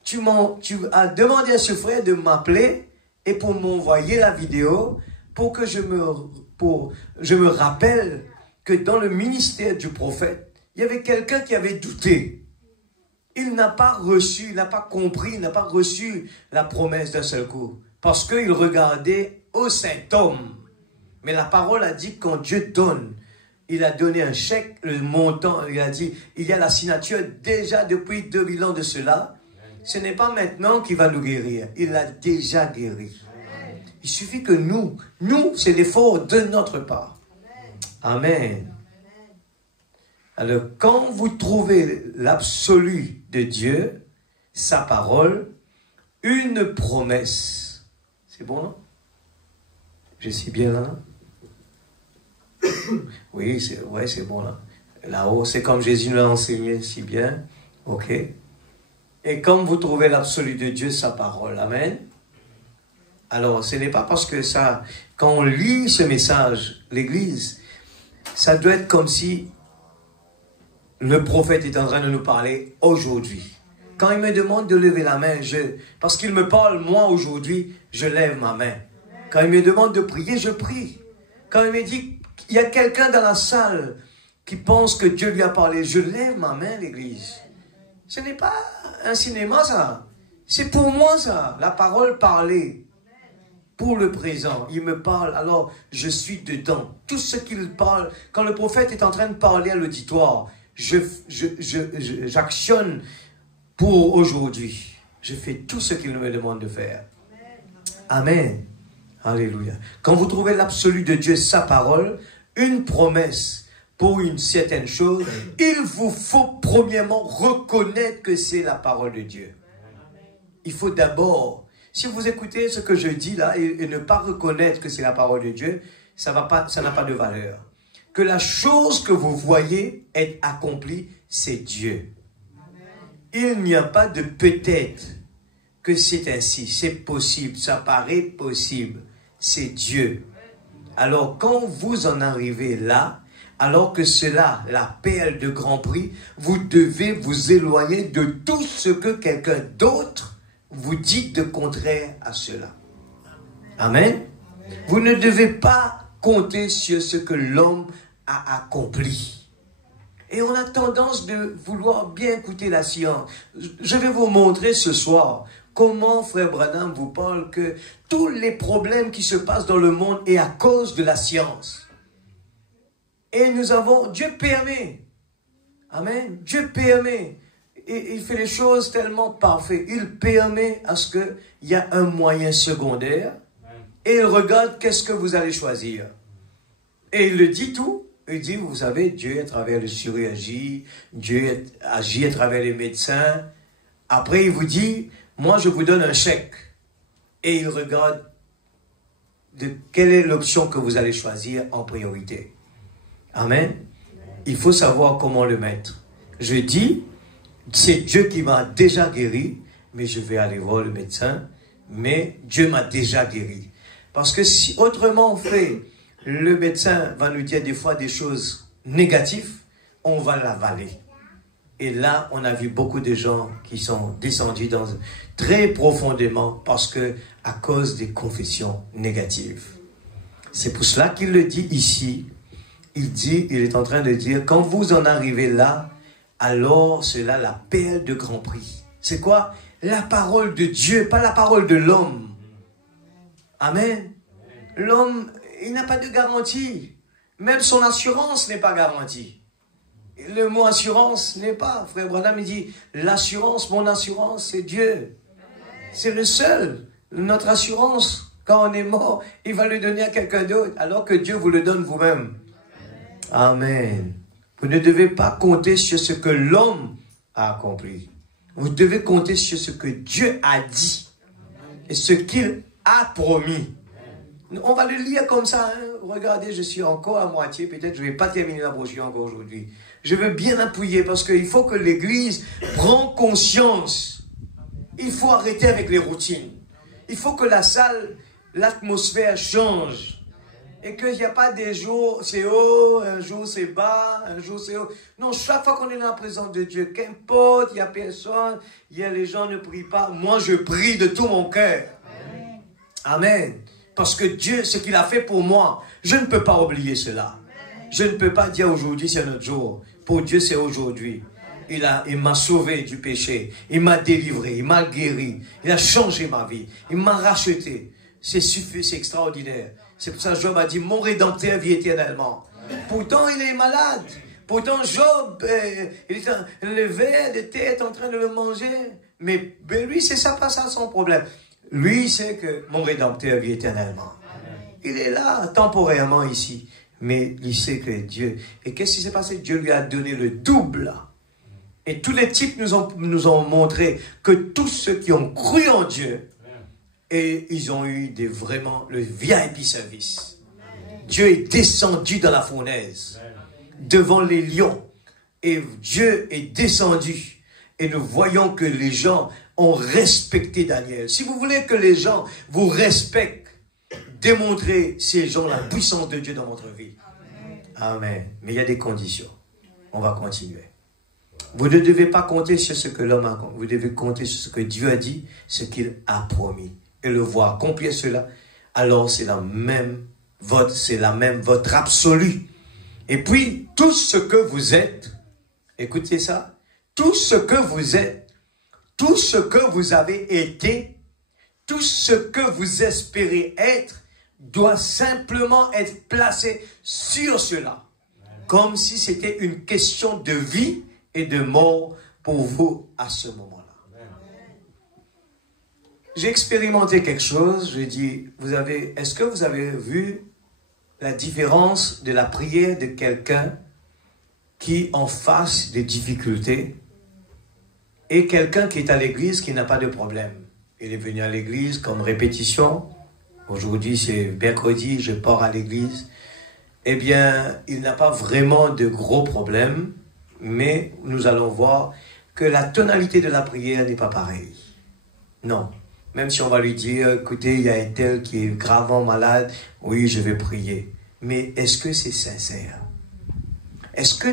tu as demandé à ce frère de m'appeler et pour m'envoyer la vidéo pour que je me rappelle que dans le ministère du prophète, il y avait quelqu'un qui avait douté. Il n'a pas reçu, il n'a pas compris, il n'a pas reçu la promesse d'un seul coup. Parce qu'il regardait aux symptômes. Mais la parole a dit que quand Dieu donne, il a donné un chèque, le montant, il a dit, il y a la signature déjà depuis 2000 ans de cela. Ce n'est pas maintenant qu'il va nous guérir. Il l'a déjà guéri. Il suffit que nous, c'est l'effort de notre part. Amen. Alors, quand vous trouvez l'absolu de Dieu, sa parole, une promesse. C'est bon, non? Je suis bien là? Oui, c'est bon là. Là-haut, c'est comme Jésus nous l'a enseigné si bien. Ok. Et comme vous trouvez l'absolu de Dieu, sa parole. Amen. Alors, ce n'est pas parce que ça... Quand on lit ce message, l'Église, ça doit être comme si le prophète est en train de nous parler aujourd'hui. Quand il me demande de lever la main, parce qu'il me parle, moi, aujourd'hui, je lève ma main. Quand il me demande de prier, je prie. Quand il me dit, il y a quelqu'un dans la salle qui pense que Dieu lui a parlé, je lève ma main, l'Église. Ce n'est pas un cinéma, ça. C'est pour moi, ça. La parole parlée. Pour le présent, il me parle, alors je suis dedans. Tout ce qu'il parle, quand le prophète est en train de parler à l'auditoire, j'actionne pour aujourd'hui. Je fais tout ce qu'il me demande de faire. Amen. Alléluia. Quand vous trouvez l'absolu de Dieu, sa parole, une promesse pour une certaine chose, il vous faut premièrement reconnaître que c'est la parole de Dieu. Il faut d'abord... Si vous écoutez ce que je dis là et ne pas reconnaître que c'est la parole de Dieu, ça n'a pas de valeur. Que la chose que vous voyez être accomplie, c'est Dieu. Il n'y a pas de peut-être que c'est ainsi. C'est possible, ça paraît possible. C'est Dieu. Alors quand vous en arrivez là, alors que cela, la perle de grand prix, vous devez vous éloigner de tout ce que quelqu'un d'autre vous dites de contraire à cela. Amen. Vous ne devez pas compter sur ce que l'homme a accompli. Et on a tendance de vouloir bien écouter la science. Je vais vous montrer ce soir comment frère Branham vous parle que tous les problèmes qui se passent dans le monde est à cause de la science. Et nous avons, Dieu permet. Amen. Dieu permet. Et il fait les choses tellement parfaites. Il permet à ce qu'il y ait un moyen secondaire. Et il regarde qu'est-ce que vous allez choisir. Et il le dit tout. Il dit, vous savez, Dieu à travers le chirurgie, Dieu agit à travers les médecins. Après, il vous dit, moi je vous donne un chèque. Et il regarde quelle est l'option que vous allez choisir en priorité. Amen. Il faut savoir comment le mettre. Je dis, c'est Dieu qui m'a déjà guéri, mais je vais aller voir le médecin, mais Dieu m'a déjà guéri. Parce que si autrement on fait, le médecin va nous dire des fois des choses négatives, on va l'avaler. Et là, on a vu beaucoup de gens qui sont descendus très profondément parce que à cause des confessions négatives. C'est pour cela qu'il le dit ici. Il est en train de dire, quand vous en arrivez là, alors c'est là la perle de grand prix. C'est quoi? La parole de Dieu, pas la parole de l'homme. Amen. L'homme, il n'a pas de garantie. Même son assurance n'est pas garantie. Le mot assurance n'est pas. Frère Branham, il dit, l'assurance, mon assurance, c'est Dieu. C'est le seul. Notre assurance, quand on est mort, il va le donner à quelqu'un d'autre, alors que Dieu vous le donne vous-même. Amen. Vous ne devez pas compter sur ce que l'homme a accompli. Vous devez compter sur ce que Dieu a dit et ce qu'il a promis. On va le lire comme ça. Hein. Regardez, je suis encore à moitié. Peut-être je ne vais pas terminer la brochure encore aujourd'hui. Je veux bien appuyer parce qu'il faut que l'Église prenne conscience. Il faut arrêter avec les routines. Il faut que la salle, l'atmosphère change. Et qu'il n'y a pas des jours c'est haut, un jour c'est bas, un jour c'est haut. Non, chaque fois qu'on est dans la présence de Dieu, qu'importe, il n'y a personne, les gens ne prient pas. Moi, je prie de tout mon cœur. Amen. Parce que Dieu, ce qu'il a fait pour moi, je ne peux pas oublier cela. Je ne peux pas dire aujourd'hui c'est notre jour. Pour Dieu, c'est aujourd'hui. Il m'a sauvé du péché. Il m'a délivré. Il m'a guéri. Il a changé ma vie. Il m'a racheté. C'est extraordinaire. C'est pour ça que Job a dit, mon Rédempteur vit éternellement. Pourtant, il est malade. Pourtant, Job, il est le ver de tête en train de le manger. Mais lui, c'est ça, pas ça son problème. Lui, c'est que mon Rédempteur vit éternellement. Il est là, temporairement ici. Mais il sait que Dieu... Et qu'est-ce qui s'est passé? Dieu lui a donné le double. Et tous les types nous ont montré que tous ceux qui ont cru en Dieu, et ils ont eu vraiment le VIP service. Dieu est descendu dans la fournaise, devant les lions. Et Dieu est descendu. Et nous voyons que les gens ont respecté Daniel. Si vous voulez que les gens vous respectent, démontrez ces gens la puissance de Dieu dans votre vie. Amen. Mais il y a des conditions. On va continuer. Vous ne devez pas compter sur ce que l'homme a. Vous devez compter sur ce que Dieu a dit, ce qu'il a promis. Et le voir accomplir cela, alors c'est la même votre absolu. Et puis, tout ce que vous êtes, écoutez ça, tout ce que vous êtes, tout ce que vous avez été, tout ce que vous espérez être, doit simplement être placé sur cela. Comme si c'était une question de vie et de mort pour vous à ce moment-là. J'ai expérimenté quelque chose, je dis, est-ce que vous avez vu la différence de la prière de quelqu'un qui en face des difficultés et quelqu'un qui est à l'église qui n'a pas de problème? Il est venu à l'église comme répétition. Aujourd'hui, c'est mercredi, je pars à l'église. Eh bien, il n'a pas vraiment de gros problèmes, mais nous allons voir que la tonalité de la prière n'est pas pareille. Non. Même si on va lui dire, écoutez, il y a un tel qui est gravement malade, oui, je vais prier. Mais est-ce que c'est sincère? Est-ce que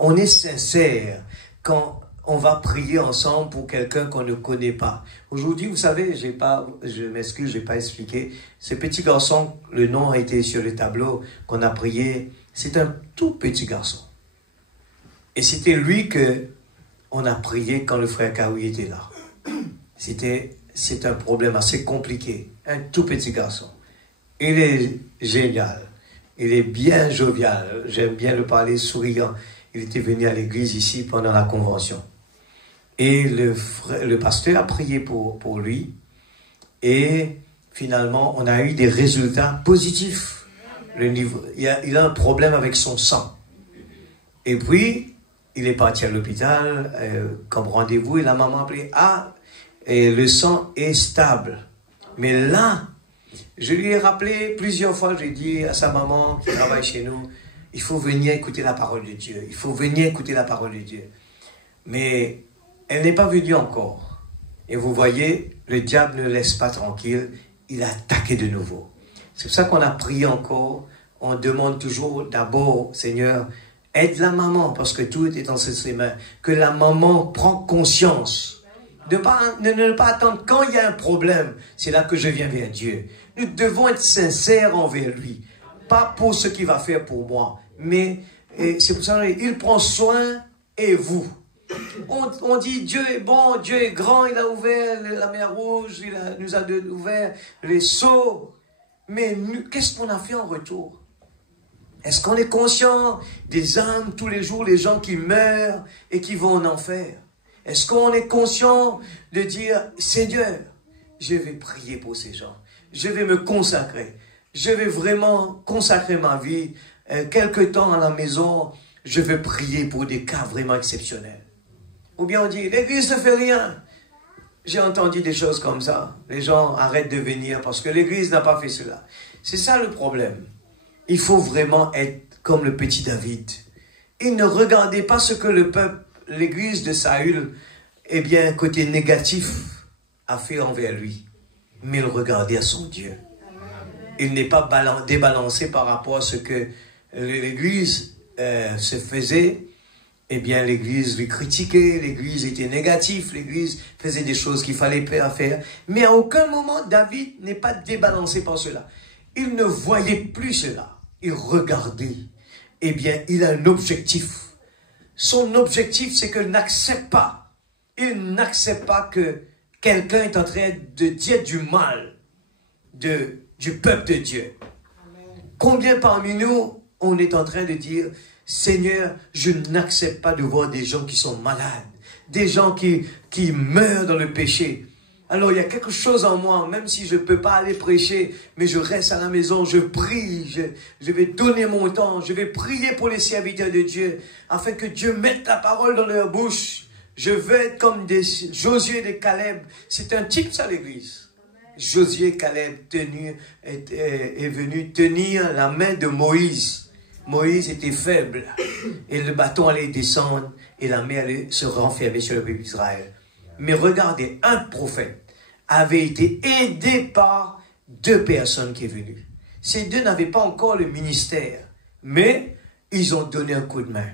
on est sincère quand on va prier ensemble pour quelqu'un qu'on ne connaît pas? Aujourd'hui, vous savez, je m'excuse, je n'ai pas expliqué. Ce petit garçon, le nom a été sur le tableau qu'on a prié. C'est un tout petit garçon. Et c'était lui qu'on a prié quand le frère Kaoui était là. C'est un problème assez compliqué. Un tout petit garçon. Il est génial. Il est bien jovial. J'aime bien le parler souriant. Il était venu à l'église ici pendant la convention. Et le pasteur a prié pour lui. Et finalement, on a eu des résultats positifs. Il a un problème avec son sang. Et puis, il est parti à l'hôpital. Comme rendez-vous, et la maman a appelé. Et le sang est stable. Mais là, je lui ai rappelé plusieurs fois, j'ai dit à sa maman qui travaille chez nous, il faut venir écouter la parole de Dieu. Il faut venir écouter la parole de Dieu. Mais elle n'est pas venue encore. Et vous voyez, le diable ne laisse pas tranquille. Il a attaqué de nouveau. C'est pour ça qu'on a prié encore. On demande toujours d'abord, Seigneur, aide la maman, parce que tout est dans ses mains. Que la maman prenne conscience. De ne pas attendre quand il y a un problème. C'est là que je viens vers Dieu. Nous devons être sincères envers lui. Pas pour ce qu'il va faire pour moi. Mais c'est pour ça qu'il prend soin et vous. On dit Dieu est bon, Dieu est grand, il a ouvert la mer Rouge, nous a ouvert les seaux. Mais qu'est-ce qu'on a fait en retour? Est-ce qu'on est conscient des âmes tous les jours, les gens qui meurent et qui vont en enfer? Est-ce qu'on est conscient de dire, Seigneur, je vais prier pour ces gens, je vais me consacrer, je vais vraiment consacrer ma vie, quelque temps à la maison, je vais prier pour des cas vraiment exceptionnels. Ou bien on dit, l'église ne fait rien. J'ai entendu des choses comme ça. Les gens arrêtent de venir parce que l'église n'a pas fait cela. C'est ça le problème. Il faut vraiment être comme le petit David. Il ne regardait pas ce que le peuple, l'église de Saül, eh bien, côté négatif, a fait envers lui. Mais il regardait à son Dieu. Il n'est pas débalancé par rapport à ce que l'église se faisait. Eh bien, l'église lui critiquait, l'église était négative, l'église faisait des choses qu'il fallait faire. Mais à aucun moment, David n'est pas débalancé par cela. Il ne voyait plus cela. Il regardait. Eh bien, il a un objectif. Son objectif, c'est qu'il n'accepte pas. Il n'accepte pas que quelqu'un est en train de dire du mal du peuple de Dieu. Combien parmi nous, on est en train de dire, Seigneur, je n'accepte pas de voir des gens qui sont malades, des gens qui meurent dans le péché. Alors il y a quelque chose en moi, même si je ne peux pas aller prêcher, mais je reste à la maison, je prie, je vais donner mon temps, je vais prier pour les serviteurs de Dieu, afin que Dieu mette la parole dans leur bouche. Je veux être comme des Josué et des Caleb. C'est un type ça l'église. Josué et Caleb est venu tenir la main de Moïse. Moïse était faible et le bâton allait descendre et la main allait se renfermer sur le peuple d'Israël. Mais regardez, un prophète avait été aidé par deux personnes qui sont venues. Ces deux n'avaient pas encore le ministère, mais ils ont donné un coup de main.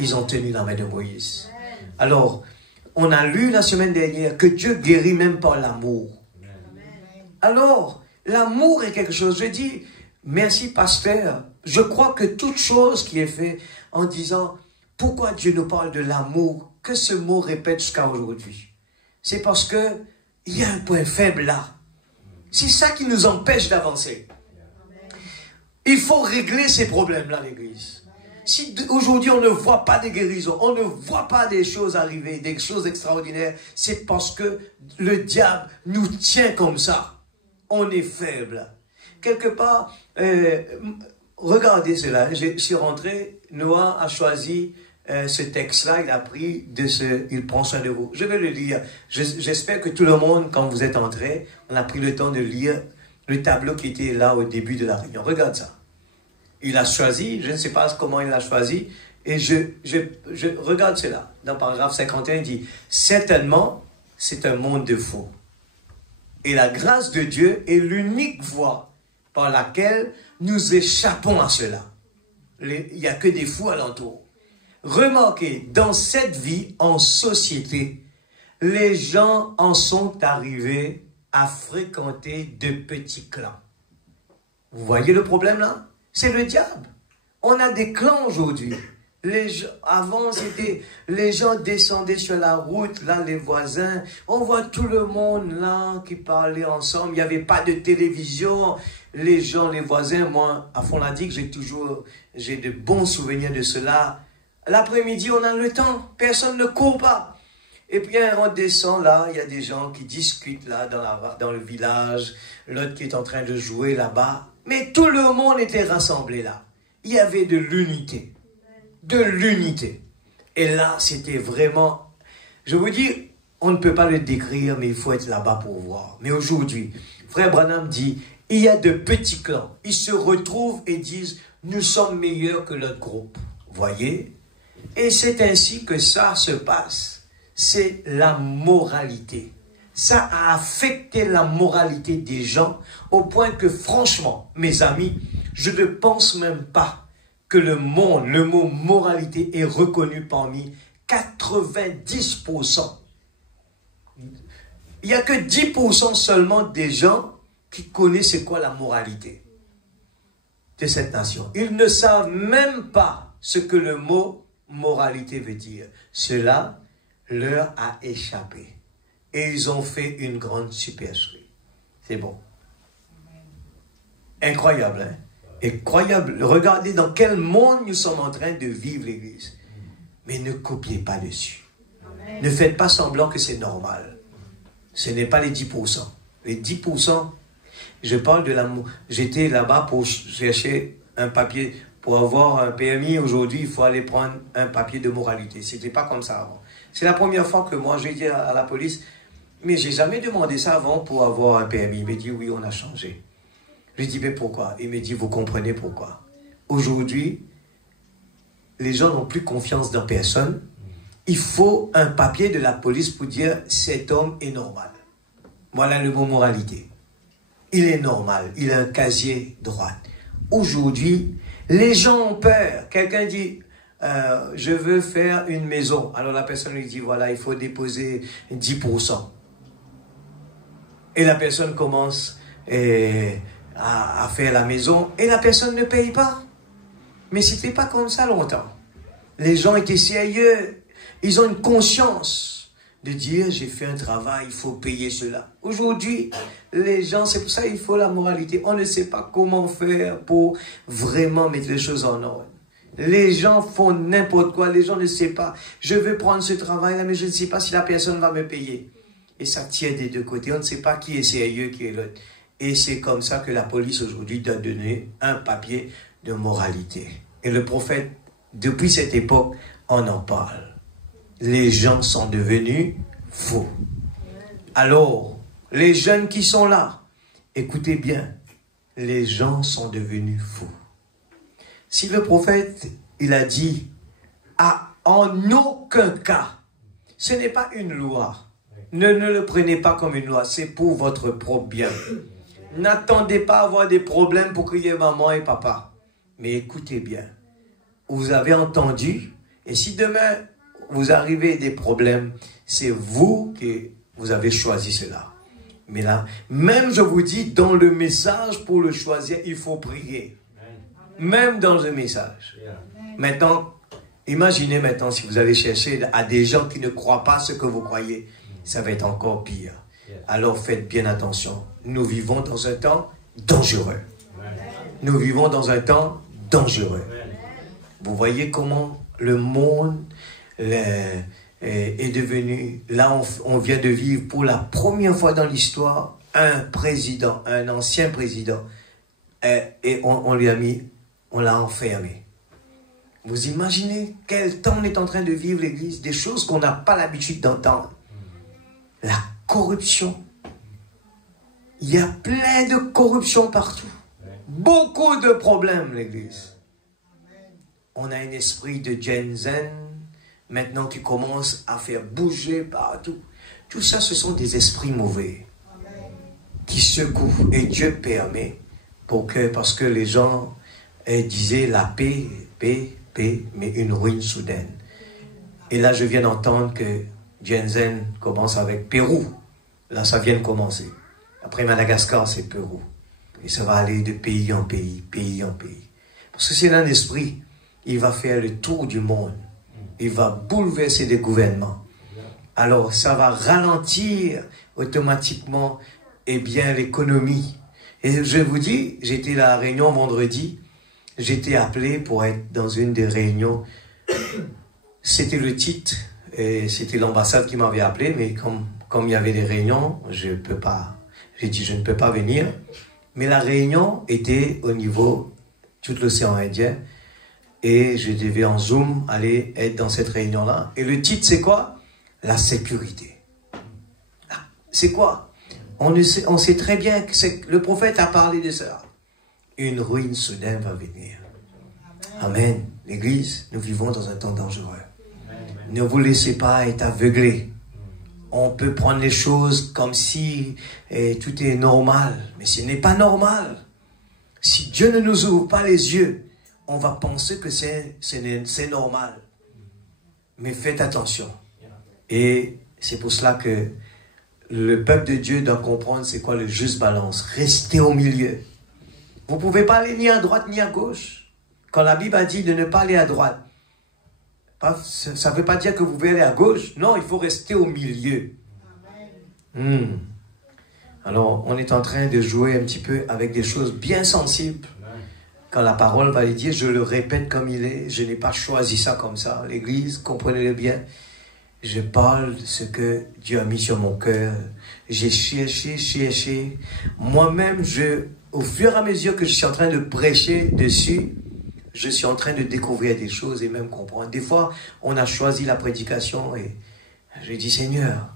Ils ont tenu la main de Moïse. Alors, on a lu la semaine dernière que Dieu guérit même par l'amour. Alors, l'amour est quelque chose, je dis, merci pasteur, je crois que toute chose qui est faite en disant, pourquoi Dieu nous parle de l'amour, que ce mot répète jusqu'à aujourd'hui? C'est parce que il y a un point faible là. C'est ça qui nous empêche d'avancer. Il faut régler ces problèmes-là, l'église. Si aujourd'hui on ne voit pas des guérisons, on ne voit pas des choses arriver, des choses extraordinaires, c'est parce que le diable nous tient comme ça. On est faible. Quelque part, regardez cela, je suis rentré, Noah a choisi ce texte-là, il a pris il prend soin de vous. Je vais le lire. J'espère que tout le monde, quand vous êtes entré, on a pris le temps de lire le tableau qui était là au début de la réunion. Regarde ça. Il a choisi, je ne sais pas comment il l'a choisi, et je regarde cela. Dans le paragraphe 51, il dit, certainement, c'est un monde de faux. Et la grâce de Dieu est l'unique voie par laquelle nous échappons à cela. Il n'y a que des fous alentour. Remarquez, dans cette vie en société, les gens en sont arrivés à fréquenter de petits clans. Vous voyez le problème là? C'est le diable. On a des clans aujourd'hui. Avant, c'était les gens descendaient sur la route, là, les voisins. On voit tout le monde là qui parlait ensemble. Il n'y avait pas de télévision. Les gens, les voisins, moi, à Fond-la-Digue, j'ai de bons souvenirs de cela. L'après-midi, on a le temps. Personne ne court pas. Et puis, on descend là, il y a des gens qui discutent là dans le village. L'autre qui est en train de jouer là-bas. Mais tout le monde était rassemblé là. Il y avait de l'unité. De l'unité. Et là, c'était vraiment... Je vous dis, on ne peut pas le décrire, mais il faut être là-bas pour voir. Mais aujourd'hui, Frère Branham dit, il y a de petits clans. Ils se retrouvent et disent, nous sommes meilleurs que l'autre groupe. Voyez? Et c'est ainsi que ça se passe. C'est la moralité. Ça a affecté la moralité des gens au point que, franchement, mes amis, je ne pense même pas que le mot moralité est reconnu parmi 90%. Il n'y a que 10% seulement des gens qui connaissent c'est quoi la moralité de cette nation. Ils ne savent même pas ce que le mot moralité veut dire? Cela leur a échappé. Et ils ont fait une grande supercherie. C'est bon. Incroyable, hein? Incroyable. Regardez dans quel monde nous sommes en train de vivre, l'Église. Mais ne copiez pas dessus. Amen. Ne faites pas semblant que c'est normal. Ce n'est pas les 10%. Les 10%, je parle de l'amour. J'étais là-bas pour chercher un papier. Pour avoir un permis, aujourd'hui, il faut aller prendre un papier de moralité. Ce n'était pas comme ça avant. C'est la première fois que moi, j'ai dit à la police, mais j'ai jamais demandé ça avant pour avoir un permis. Il me dit, oui, on a changé. Je lui dis, mais pourquoi? Il me dit, vous comprenez pourquoi? Aujourd'hui, les gens n'ont plus confiance dans personne. Il faut un papier de la police pour dire, cet homme est normal. Voilà le mot moralité. Il est normal. Il a un casier droit. Aujourd'hui, les gens ont peur. Quelqu'un dit, je veux faire une maison. Alors la personne lui dit, voilà, il faut déposer 10%. Et la personne commence à faire la maison et la personne ne paye pas. Mais c'était pas comme ça longtemps. Les gens étaient sérieux. Ils ont une conscience de dire, j'ai fait un travail, il faut payer cela. Aujourd'hui, les gens, c'est pour ça qu'il faut la moralité. On ne sait pas comment faire pour vraiment mettre les choses en ordre. Les gens font n'importe quoi, les gens ne savent pas. Je veux prendre ce travail-là, mais je ne sais pas si la personne va me payer. Et ça tient des deux côtés. On ne sait pas qui est sérieux, qui est l'autre. Et c'est comme ça que la police aujourd'hui doit donner un papier de moralité. Et le prophète, depuis cette époque, on en parle. Les gens sont devenus faux. Alors, les jeunes qui sont là, écoutez bien, les gens sont devenus faux. Si le prophète, il a dit, en aucun cas, ce n'est pas une loi. Ne le prenez pas comme une loi, c'est pour votre propre bien. N'attendez pas à avoir des problèmes pour crier maman et papa. Mais écoutez bien, vous avez entendu, et si demain vous arrivez des problèmes, c'est vous qui vous avez choisi cela. Mais là, même je vous dis, dans le message, pour le choisir, il faut prier. Même dans le message. Maintenant, imaginez maintenant si vous allez chercher à des gens qui ne croient pas ce que vous croyez, ça va être encore pire. Alors faites bien attention. Nous vivons dans un temps dangereux. Nous vivons dans un temps dangereux. Vous voyez comment le monde est devenu... Là, on vient de vivre pour la première fois dans l'histoire un président, un ancien président. Et on l'a enfermé. Vous imaginez quel temps on est en train de vivre, l'Église? Des choses qu'on n'a pas l'habitude d'entendre. La corruption. Il y a plein de corruption partout. Beaucoup de problèmes, l'Église. On a un esprit de Gen Z, maintenant qui commence à faire bouger partout. Tout ça, ce sont des esprits mauvais qui secouent. Et Dieu permet parce que les gens disaient la paix, paix, paix, mais une ruine soudaine. Et là, je viens d'entendre que Gen Z commence avec Pérou. Là, ça vient de commencer. Après Madagascar, c'est Pérou. Et ça va aller de pays en pays, pays en pays. Parce que c'est un esprit. Il va faire le tour du monde. Il va bouleverser des gouvernements. Alors, ça va ralentir automatiquement, l'économie. Et je vous dis, j'étais à la réunion vendredi. J'étais appelé pour être dans une des réunions. C'était le titre. Et c'était l'ambassade qui m'avait appelé. Mais comme il y avait des réunions, je peux pas. J'ai dit, je ne peux pas venir. Mais la réunion était au niveau tout l'océan Indien. Et je devais en Zoom aller être dans cette réunion-là. Et le titre, c'est quoi? La sécurité. C'est quoi? On sait très bien que le prophète a parlé de ça. Une ruine soudaine va venir. Amen. L'Église, nous vivons dans un temps dangereux. Ne vous laissez pas être aveuglés. On peut prendre les choses comme si tout est normal. Mais ce n'est pas normal. Si Dieu ne nous ouvre pas les yeux, on va penser que c'est normal. Mais faites attention. Et c'est pour cela que le peuple de Dieu doit comprendre c'est quoi le juste balance. Restez au milieu. Vous ne pouvez pas aller ni à droite ni à gauche. Quand la Bible a dit de ne pas aller à droite, Ça ne veut pas dire que vous pouvez aller à gauche. Non, il faut rester au milieu. Alors, on est en train de jouer un petit peu avec des choses bien sensibles. Quand la parole va le dire, je le répète comme il est. Je n'ai pas choisi ça comme ça. L'Église, comprenez-le bien. Je parle de ce que Dieu a mis sur mon cœur. J'ai cherché. Moi-même, au fur et à mesure que je suis en train de prêcher dessus, je suis en train de découvrir des choses et même comprendre. Des fois, on a choisi la prédication et je dis, Seigneur,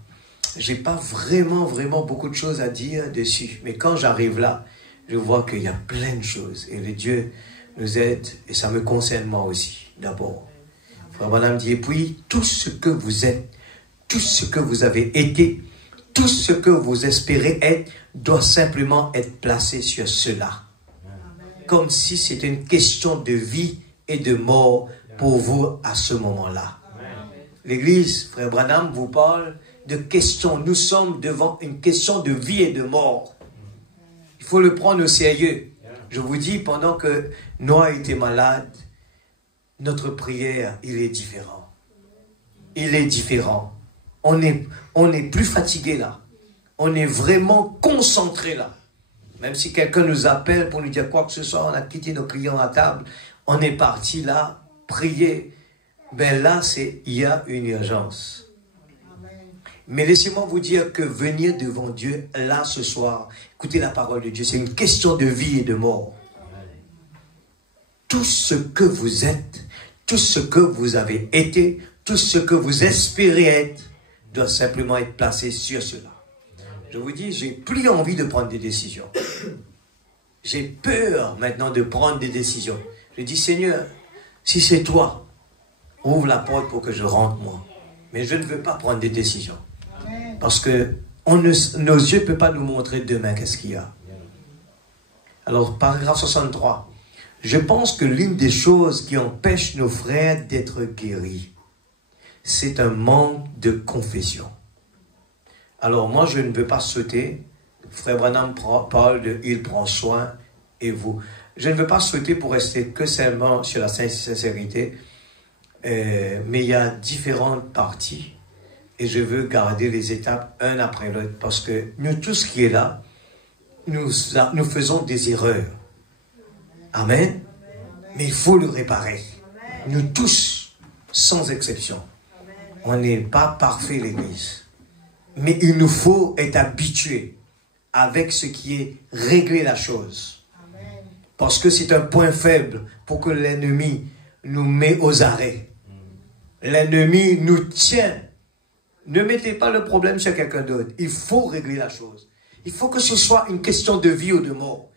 j'ai pas vraiment beaucoup de choses à dire dessus. Mais quand j'arrive là, je vois qu'il y a plein de choses. Et le Dieu nous aide et ça me concerne moi aussi, d'abord. Frère Branham dit, et puis, tout ce que vous êtes, tout ce que vous avez été, tout ce que vous espérez être, doit simplement être placé sur cela. Comme si c'était une question de vie et de mort pour vous à ce moment-là. L'Église, Frère Branham vous parle de questions. Nous sommes devant une question de vie et de mort. Il faut le prendre au sérieux. Je vous dis, pendant que Noah était malade, notre prière, il est différent. Il est différent. On est plus fatigué là. On est vraiment concentré là. Même si quelqu'un nous appelle pour nous dire quoi que ce soit, on a quitté nos clients à table, on est parti là, prier. Ben là, il y a une urgence. Mais laissez-moi vous dire que venir devant Dieu, là, ce soir, écoutez la parole de Dieu, c'est une question de vie et de mort. Tout ce que vous êtes, tout ce que vous avez été, tout ce que vous espérez être, doit simplement être placé sur cela. Je vous dis, j'ai plus envie de prendre des décisions. J'ai peur maintenant de prendre des décisions. Je dis, Seigneur, si c'est toi, ouvre la porte pour que je rentre moi. Mais je ne veux pas prendre des décisions. Parce que nos yeux ne peuvent pas nous montrer demain qu'est-ce qu'il y a. Alors, paragraphe 63. Je pense que l'une des choses qui empêche nos frères d'être guéris, c'est un manque de confession. Alors, moi, je ne veux pas sauter. Frère Branham parle de « il prend soin » et vous. Je ne veux pas sauter pour rester que seulement sur la sincérité, mais il y a différentes parties et je veux garder les étapes un après l'autre parce que nous, tous qui est là, nous faisons des erreurs. Amen. Mais il faut le réparer. Nous tous, sans exception. On n'est pas parfait, l'Église. Mais il nous faut être habitués avec ce qui est régler la chose. Parce que c'est un point faible pour que l'ennemi nous met aux arrêts. L'ennemi nous tient. Ne mettez pas le problème sur quelqu'un d'autre. Il faut régler la chose. Il faut que ce soit une question de vie ou de mort.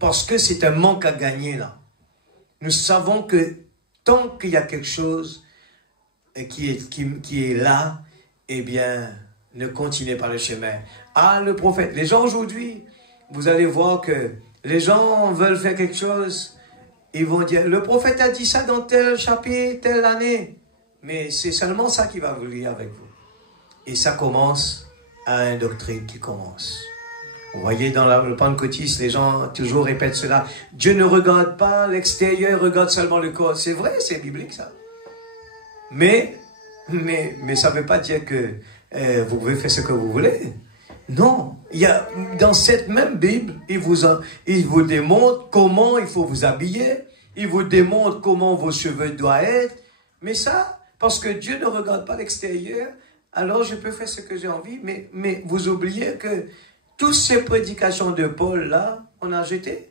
Parce que c'est un manque à gagner là. Nous savons que tant qu'il y a quelque chose qui est là, eh bien, ne continuez pas le chemin. Ah, le prophète. Les gens aujourd'hui, vous allez voir que les gens veulent faire quelque chose. Ils vont dire, le prophète a dit ça dans tel chapitre, telle année. Mais c'est seulement ça qui va vous lier avec vous. Et ça commence à une doctrine qui commence. Vous voyez, dans le pentecôtisme, les gens toujours répètent cela. Dieu ne regarde pas l'extérieur, il regarde seulement le corps. C'est vrai, c'est biblique ça. Mais ça ne veut pas dire que vous pouvez faire ce que vous voulez. Non, il y a, dans cette même Bible, il vous démontre comment il faut vous habiller, il vous démontre comment vos cheveux doivent être, mais ça, parce que Dieu ne regarde pas l'extérieur, alors je peux faire ce que j'ai envie, mais vous oubliez que toutes ces prédications de Paul là, on a jeté.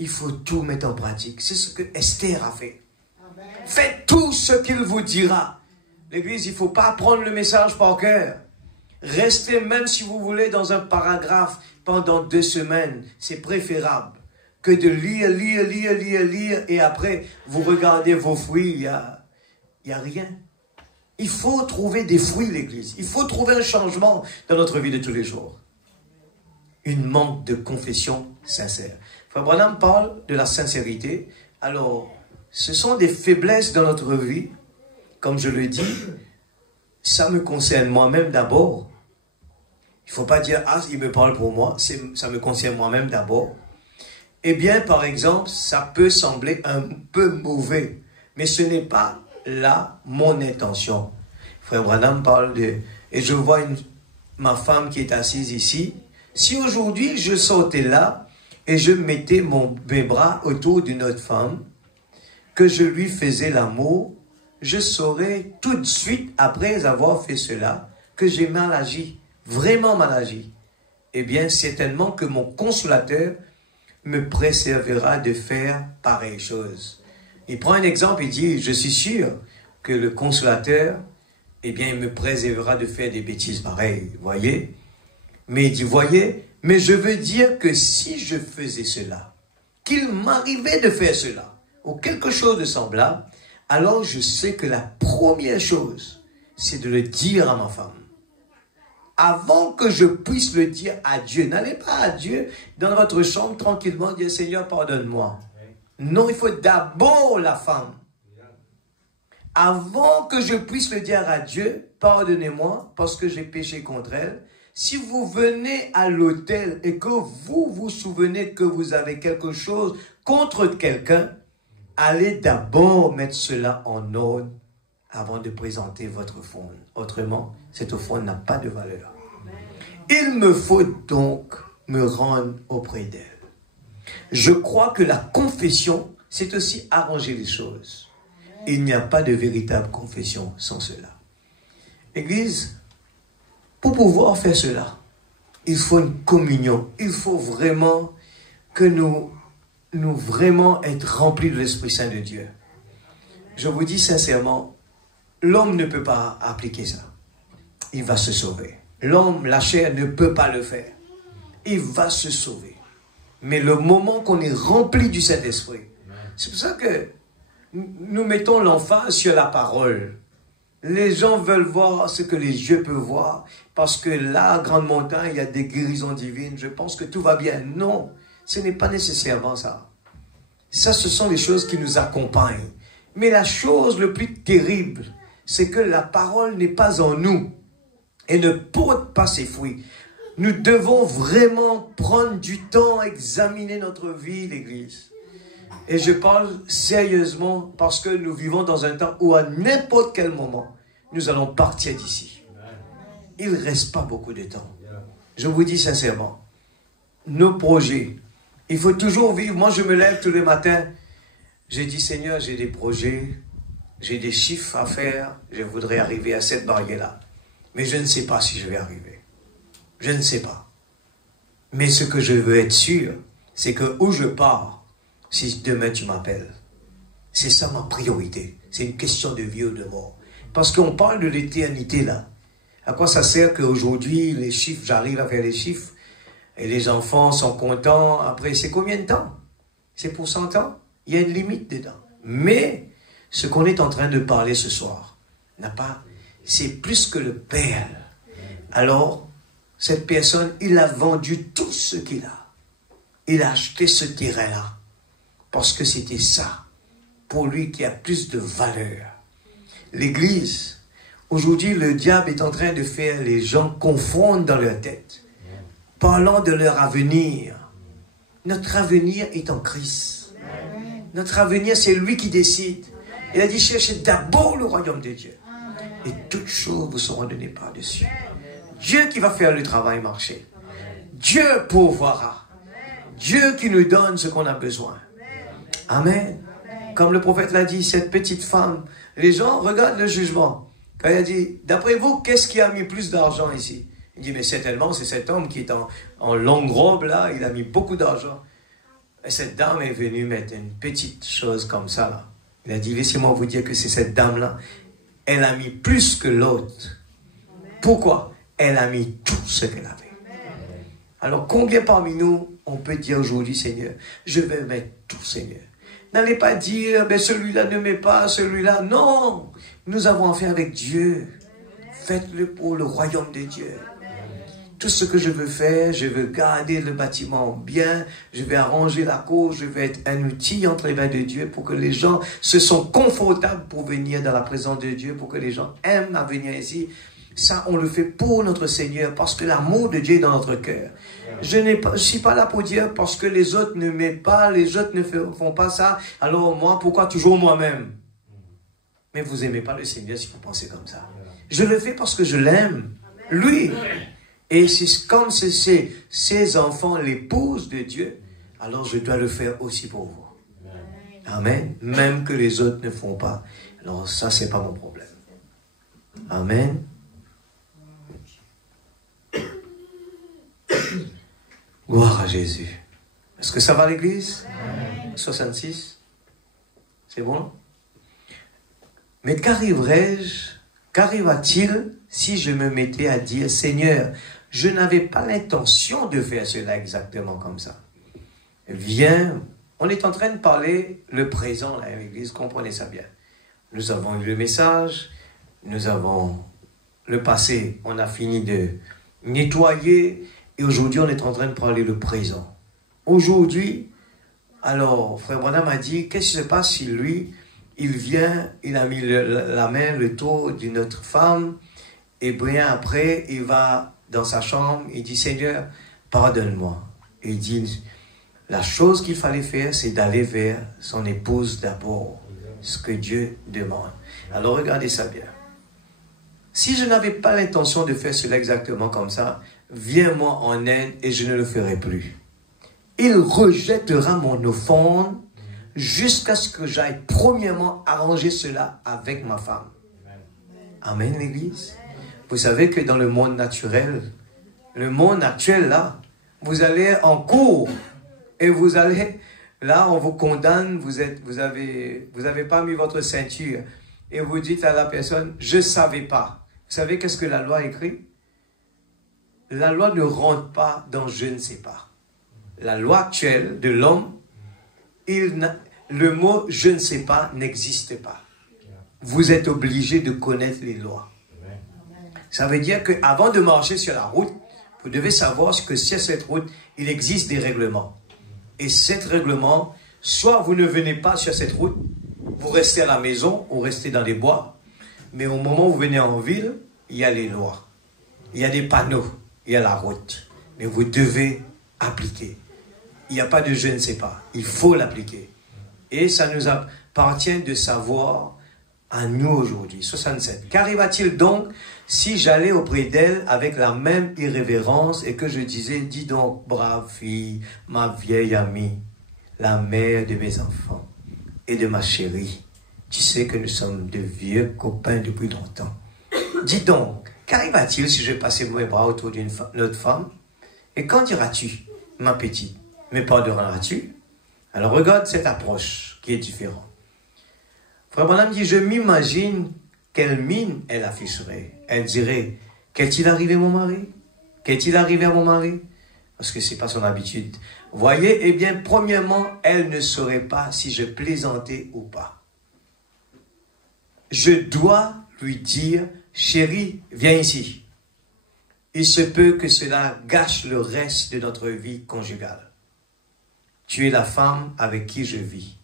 Il faut tout mettre en pratique. C'est ce que Esther a fait. Amen. Faites tout ce qu'il vous dira. L'Église, il ne faut pas prendre le message par cœur. Restez, même si vous voulez, dans un paragraphe pendant 2 semaines. C'est préférable que de lire, et après, vous regardez vos fruits, il y a rien. Il faut trouver des fruits, l'Église. Il faut trouver un changement dans notre vie de tous les jours. Une manque de confession sincère. Frère Branham parle de la sincérité. Alors, ce sont des faiblesses dans notre vie. Comme je le dis, ça me concerne moi-même d'abord. Il ne faut pas dire, ah, il me parle pour moi. Ça me concerne moi-même d'abord. Eh bien, par exemple, ça peut sembler un peu mauvais. Mais ce n'est pas là mon intention. Frère Branham parle de... Et je vois ma femme qui est assise ici. Si aujourd'hui je sortais là et je mettais mes bras autour d'une autre femme, que je lui faisais l'amour, je saurais tout de suite, après avoir fait cela, que j'ai mal agi, vraiment mal agi. Eh bien, certainement que mon consolateur me préservera de faire pareille chose. Il prend un exemple, il dit, je suis sûr que le consolateur, eh bien, il me préservera de faire des bêtises pareilles, voyez. Mais il dit, voyez, mais je veux dire que si je faisais cela, qu'il m'arrivait de faire cela, ou quelque chose de semblable, alors je sais que la première chose, c'est de le dire à ma femme. Avant que je puisse le dire à Dieu, n'allez pas à Dieu dans votre chambre tranquillement dire, Seigneur, pardonne-moi. Non, il faut d'abord la femme. Avant que je puisse le dire à Dieu, pardonnez-moi parce que j'ai péché contre elle. Si vous venez à l'autel et que vous vous souvenez que vous avez quelque chose contre quelqu'un, allez d'abord mettre cela en ordre avant de présenter votre offrande. Autrement, cette offrande n'a pas de valeur. Il me faut donc me rendre auprès d'elle. Je crois que la confession, c'est aussi arranger les choses. Il n'y a pas de véritable confession sans cela. Église, pour pouvoir faire cela, il faut une communion. Il faut vraiment que nous vraiment être remplis de l'Esprit Saint de Dieu. Je vous dis sincèrement, l'homme ne peut pas appliquer ça. Il va se sauver. L'homme, la chair, ne peut pas le faire. Il va se sauver. Mais le moment qu'on est rempli du Saint-Esprit, c'est pour ça que nous mettons l'emphase sur la parole. Les gens veulent voir ce que les yeux peuvent voir, parce que là, à Grande Montagne, il y a des guérisons divines. Je pense que tout va bien. Non, ce n'est pas nécessairement ça. Ça, ce sont les choses qui nous accompagnent. Mais la chose le plus terrible, c'est que la parole n'est pas en nous et ne porte pas ses fruits. Nous devons vraiment prendre du temps à examiner notre vie, l'Église. Et je parle sérieusement parce que nous vivons dans un temps où à n'importe quel moment, nous allons partir d'ici. Il ne reste pas beaucoup de temps. Je vous dis sincèrement, nos projets, il faut toujours vivre. Moi, je me lève tous les matins. J'ai dit, Seigneur, j'ai des projets, j'ai des chiffres à faire. Je voudrais arriver à cette barrière-là. Mais je ne sais pas si je vais arriver. Je ne sais pas. Mais ce que je veux être sûr, c'est que où je pars, si demain tu m'appelles, c'est ça ma priorité. C'est une question de vie ou de mort. Parce qu'on parle de l'éternité là. À quoi ça sert qu'aujourd'hui, les chiffres, j'arrive à faire les chiffres, et les enfants sont contents. Après, c'est combien de temps? C'est pour 100 ans? Il y a une limite dedans. Mais, ce qu'on est en train de parler ce soir, c'est plus que le Père. Alors, cette personne, il a vendu tout ce qu'il a. Il a acheté ce terrain-là. Parce que c'était ça, pour lui, qui a plus de valeur. L'Église, aujourd'hui, le diable est en train de faire les gens confondre dans leur tête. Parlant de leur avenir. Notre avenir est en Christ. Notre avenir, c'est lui qui décide. Il a dit, cherchez d'abord le royaume de Dieu. Et toutes choses vous seront données par-dessus. Dieu qui va faire le travail marcher. Dieu pourvoira. Dieu qui nous donne ce qu'on a besoin. Amen. Comme le prophète l'a dit, cette petite femme, les gens regardent le jugement. Quand il a dit, d'après vous, qu'est-ce qui a mis plus d'argent ici? Il dit, mais certainement, c'est cet homme qui est en longue robe là, il a mis beaucoup d'argent. Et cette dame est venue mettre une petite chose comme ça là. Il a dit, laissez-moi vous dire que c'est cette dame-là. Elle a mis plus que l'autre. Pourquoi? Elle a mis tout ce qu'elle avait. Alors, combien parmi nous, on peut dire aujourd'hui, Seigneur, je vais mettre tout, Seigneur. N'allez pas dire, ben celui-là ne met pas, celui-là. Non, nous avons affaire avec Dieu. Faites-le pour le royaume de Dieu. Tout ce que je veux faire, je veux garder le bâtiment bien, je vais arranger la cour, je vais être un outil entre les mains de Dieu pour que les gens se sentent confortables pour venir dans la présence de Dieu, pour que les gens aiment à venir ici. Ça, on le fait pour notre Seigneur, parce que l'amour de Dieu est dans notre cœur. Je ne suis pas là pour dire parce que les autres ne m'aiment pas, les autres ne font pas ça, alors moi, pourquoi toujours moi-même? Mais vous n'aimez pas le Seigneur si vous pensez comme ça. Je le fais parce que je l'aime, lui. Et comme ses enfants l'épouse de Dieu, alors je dois le faire aussi pour vous. Amen. Même que les autres ne font pas. Alors ça, c'est pas mon problème. Amen. Gloire à Jésus. Est-ce que ça va l'église? 66. C'est bon? Mais qu'arriva-t-il si je me mettais à dire, Seigneur, je n'avais pas l'intention de faire cela exactement comme ça. Viens, on est en train de parler le présent là, à l'église, comprenez ça bien. Nous avons eu le message, nous avons le passé, on a fini de nettoyer, et aujourd'hui on est en train de parler le présent. Aujourd'hui, alors Frère Branham a dit, qu'est-ce qui se passe si lui, il vient, il a mis la main, le dos d'une autre femme, et bien après, il va dans sa chambre, il dit, Seigneur, pardonne-moi. Et il dit, la chose qu'il fallait faire, c'est d'aller vers son épouse d'abord, ce que Dieu demande. Alors regardez ça bien. Si je n'avais pas l'intention de faire cela exactement comme ça, viens-moi en aide et je ne le ferai plus. Il rejettera mon offrande jusqu'à ce que j'aille premièrement arranger cela avec ma femme. Amen, l'Église. Vous savez que dans le monde naturel, le monde actuel là, vous allez en cours et vous allez, là on vous condamne, vous avez pas mis votre ceinture et vous dites à la personne, je ne savais pas. Vous savez qu'est-ce que la loi écrit? La loi ne rentre pas dans je ne sais pas. La loi actuelle de l'homme, le mot je ne sais pas n'existe pas. Vous êtes obligé de connaître les lois. Ça veut dire qu'avant de marcher sur la route, vous devez savoir que sur cette route, il existe des règlements. Et ces règlements, soit vous ne venez pas sur cette route, vous restez à la maison ou restez dans les bois. Mais au moment où vous venez en ville, il y a les lois. Il y a des panneaux, il y a la route. Mais vous devez appliquer. Il n'y a pas de je ne sais pas. Il faut l'appliquer. Et ça nous appartient de savoir à nous aujourd'hui. 67. Qu'arriva-t-il donc si j'allais auprès d'elle avec la même irrévérence et que je disais, dis donc, brave fille, ma vieille amie, la mère de mes enfants et de ma chérie, tu sais que nous sommes de vieux copains depuis longtemps. Dis donc, qu'arriva-t-il si je passais mes bras autour d'une autre femme? Et qu'en diras-tu, ma petite? Me pardonneras-tu? Alors regarde cette approche qui est différente. Frère Branham dit, je m'imagine quelle mine elle afficherait. Elle dirait, qu'est-il arrivé mon mari? Qu'est-il arrivé à mon mari? Parce que ce n'est pas son habitude. Voyez, eh bien, premièrement, elle ne saurait pas si je plaisantais ou pas. Je dois lui dire, chérie, viens ici. Il se peut que cela gâche le reste de notre vie conjugale. Tu es la femme avec qui je vis.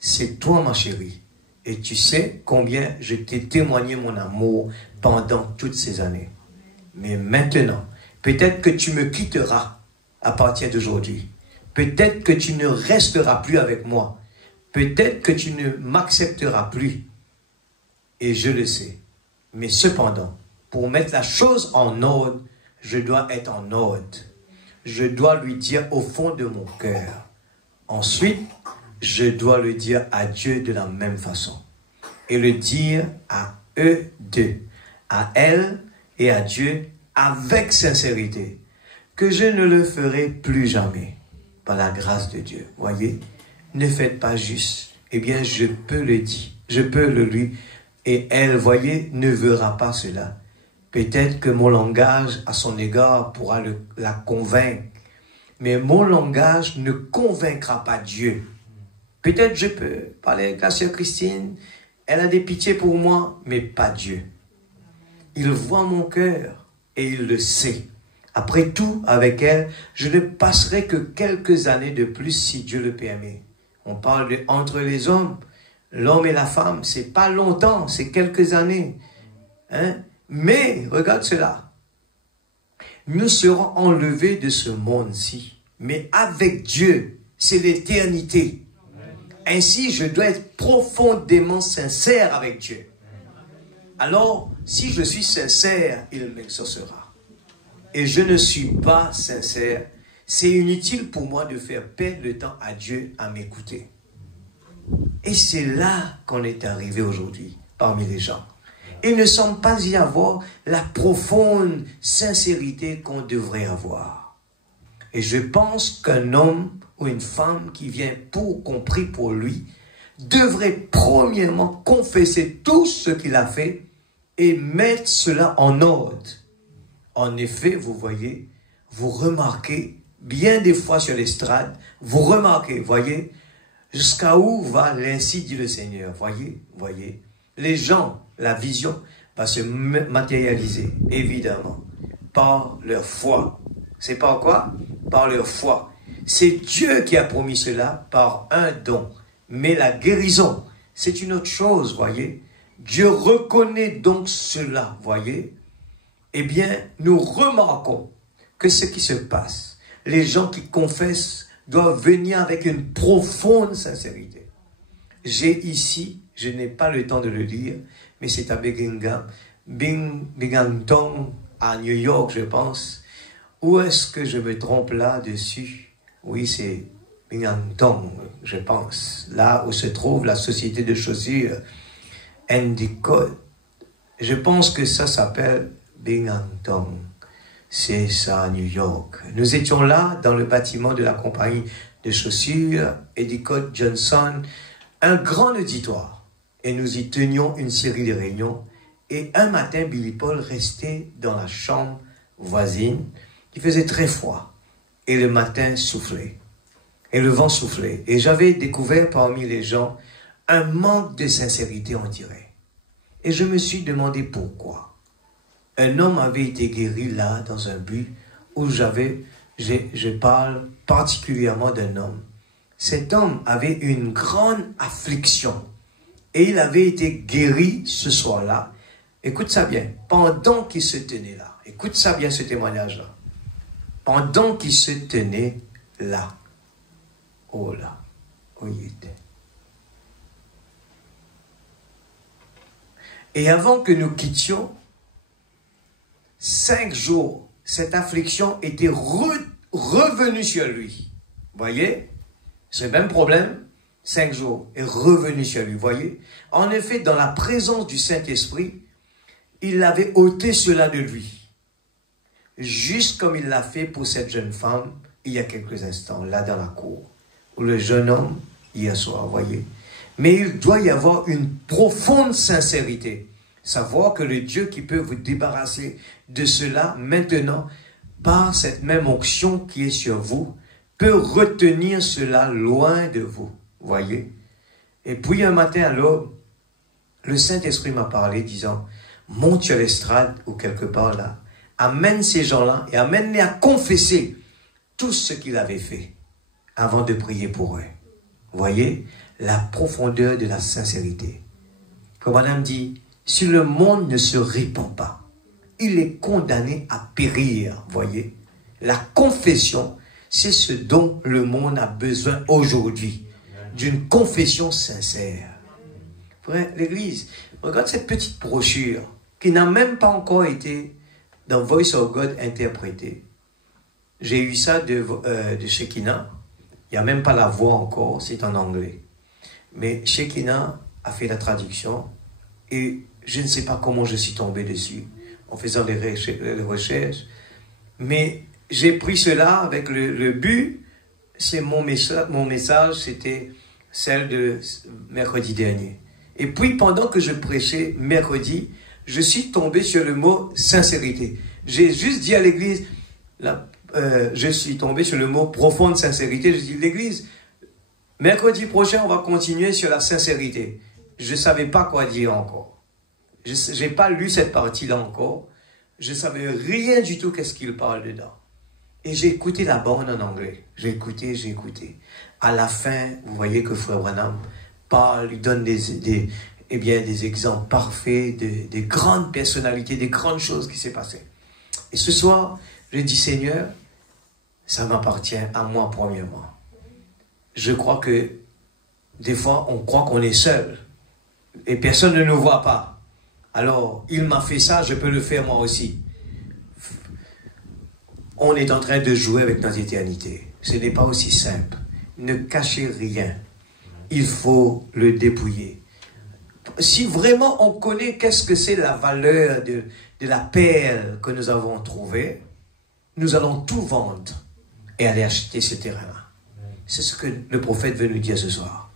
C'est toi, ma chérie. Et tu sais combien je t'ai témoigné mon amour pendant toutes ces années. Mais maintenant, peut-être que tu me quitteras à partir d'aujourd'hui. Peut-être que tu ne resteras plus avec moi. Peut-être que tu ne m'accepteras plus. Et je le sais. Mais cependant, pour mettre la chose en ordre, je dois être en ordre. Je dois lui dire au fond de mon cœur. Ensuite, je dois le dire à Dieu de la même façon. Et le dire à eux deux, à elle et à Dieu, avec sincérité, que je ne le ferai plus jamais, par la grâce de Dieu. Voyez, ne faites pas juste. Eh bien, je peux le dire, je peux le lui, et elle, voyez, ne verra pas cela. Peut-être que mon langage à son égard pourra la convaincre, mais mon langage ne convaincra pas Dieu. Peut-être je peux parler avec la sœur Christine, elle a des pitiés pour moi, mais pas Dieu. Il voit mon cœur et il le sait. Après tout, avec elle, je ne passerai que quelques années de plus si Dieu le permet. On parle de entre les hommes, l'homme et la femme, c'est pas longtemps, c'est quelques années. Hein? Mais, regarde cela. Nous serons enlevés de ce monde-ci. Mais avec Dieu, c'est l'éternité. Ainsi, je dois être profondément sincère avec Dieu. Alors, si je suis sincère, il m'exaucera. Et je ne suis pas sincère, c'est inutile pour moi de faire perdre le temps à Dieu à m'écouter. Et c'est là qu'on est arrivé aujourd'hui, parmi les gens. Il ne semble pas y avoir la profonde sincérité qu'on devrait avoir. Et je pense qu'un homme ou une femme qui vient pour qu'on prie pour lui devrait premièrement confesser tout ce qu'il a fait et mettre cela en ordre. En effet, vous voyez, vous remarquez, bien des fois sur l'estrade, vous remarquez, voyez, jusqu'à où va l'ainsi dit le Seigneur, voyez, les gens, la vision va se matérialiser, évidemment, par leur foi. C'est par quoi? Par leur foi. C'est Dieu qui a promis cela par un don. Mais la guérison, c'est une autre chose, voyez. Dieu reconnaît donc cela, voyez. Eh bien, nous remarquons que ce qui se passe, les gens qui confessent doivent venir avec une profonde sincérité. J'ai ici, je n'ai pas le temps de le lire, mais c'est à Binghamton, à New York, je pense. Où est-ce que je me trompe là-dessus? Oui, c'est Binghamton, je pense. Là où se trouve la société de chaussures Endicott. Je pense que ça s'appelle Binghamton. C'est ça, à New York. Nous étions là, dans le bâtiment de la compagnie de chaussures Endicott Johnson, un grand auditoire. Et nous y tenions une série de réunions. Et un matin, Billy Paul restait dans la chambre voisine. Il faisait très froid. Et le matin soufflait. Et le vent soufflait. Et j'avais découvert parmi les gens un manque de sincérité, on dirait. Et je me suis demandé pourquoi. Un homme avait été guéri là, dans un but où je parle particulièrement d'un homme. Cet homme avait une grande affliction. Et il avait été guéri ce soir-là. Écoute ça bien. Pendant qu'il se tenait là. Écoute ça bien, ce témoignage-là. Pendant qu'il se tenait là. Oh là. Où il était. Et avant que nous quittions, 5 jours, cette affliction était revenue sur lui. Voyez? C'est le même problème. 5 jours est revenu sur lui. Voyez? En effet, dans la présence du Saint-Esprit, il avait ôté cela de lui. Juste comme il l'a fait pour cette jeune femme, il y a quelques instants, là dans la cour. Ou le jeune homme, hier soir, voyez? Mais il doit y avoir une profonde sincérité. Savoir que le Dieu qui peut vous débarrasser de cela maintenant, par cette même onction qui est sur vous, peut retenir cela loin de vous. Voyez? Et puis un matin à l'aube, le Saint-Esprit m'a parlé disant, monte sur l'estrade ou quelque part là, amène ces gens-là et amène-les à confesser tout ce qu'il avait fait avant de prier pour eux. Voyez? La profondeur de la sincérité. Comme madame dit, si le monde ne se répand pas, il est condamné à périr. Voyez? La confession, c'est ce dont le monde a besoin aujourd'hui. D'une confession sincère. Frère, l'Église, regarde cette petite brochure qui n'a même pas encore été dans Voice of God interprétée. J'ai eu ça de Shekinah. Il n'y a même pas la voix encore, c'est en anglais. Mais Shekinah a fait la traduction et je ne sais pas comment je suis tombé dessus en faisant les recherches. Mais j'ai pris cela avec le but, c'est mon message, c'était celle de mercredi dernier. Et puis pendant que je prêchais mercredi, je suis tombé sur le mot sincérité. J'ai juste dit à l'église, je suis tombé sur le mot profonde sincérité. Je dis l'église, mercredi prochain, on va continuer sur la sincérité. Je ne savais pas quoi dire encore. Je n'ai pas lu cette partie-là encore. Je ne savais rien du tout qu'est-ce qu'il parle dedans. Et j'ai écouté la bande en anglais. J'ai écouté. À la fin, vous voyez que Frère Branham parle, il donne des exemples parfaits, des grandes personnalités, des grandes choses qui s'est passées. Et ce soir, je dis Seigneur, ça m'appartient à moi premièrement. Je crois que des fois, on croit qu'on est seul. Et personne ne nous voit pas. Alors, il m'a fait ça, je peux le faire moi aussi. On est en train de jouer avec notre éternité. Ce n'est pas aussi simple. Ne cachez rien. Il faut le dépouiller. Si vraiment on connaît qu'est-ce que c'est la valeur de la perle que nous avons trouvée, nous allons tout vendre et aller acheter ce terrain-là. C'est ce que le prophète veut nous dire ce soir.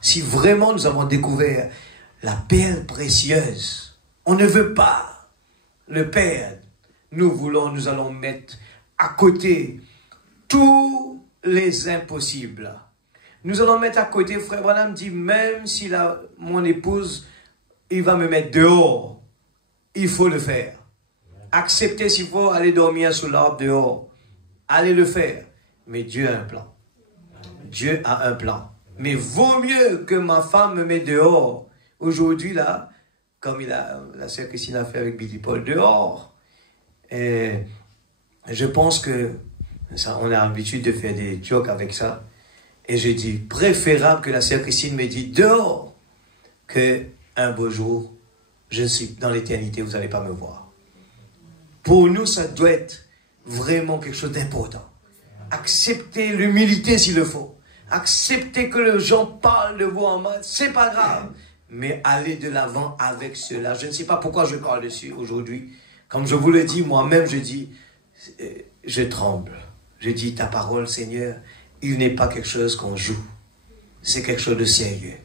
Si vraiment nous avons découvert la perle précieuse, on ne veut pas le perdre. Nous allons mettre à côté tous les impossibles. Nous allons mettre à côté, frère Branham dit, même si mon épouse, il va me mettre dehors, il faut le faire. Accepter s'il faut aller dormir sous l'arbre dehors. Allez le faire. Mais Dieu a un plan. Dieu a un plan. Mais vaut mieux que ma femme me mette dehors. Aujourd'hui, là, comme la sœur Christine a fait avec Billy Paul, dehors. Et je pense que, on a l'habitude de faire des jokes avec ça. Et je dis, préférable que la sœur Christine me dise dehors, qu'un beau jour, je suis dans l'éternité, vous n'allez pas me voir. Pour nous, ça doit être vraiment quelque chose d'important. Accepter l'humilité s'il le faut. Accepter que les gens parlent de vous en mal, c'est pas grave. Mais aller de l'avant avec cela. Je ne sais pas pourquoi je parle dessus aujourd'hui. Comme je vous le dis, moi-même, je dis, je tremble. Je dis, ta parole, Seigneur, il n'est pas quelque chose qu'on joue. C'est quelque chose de sérieux.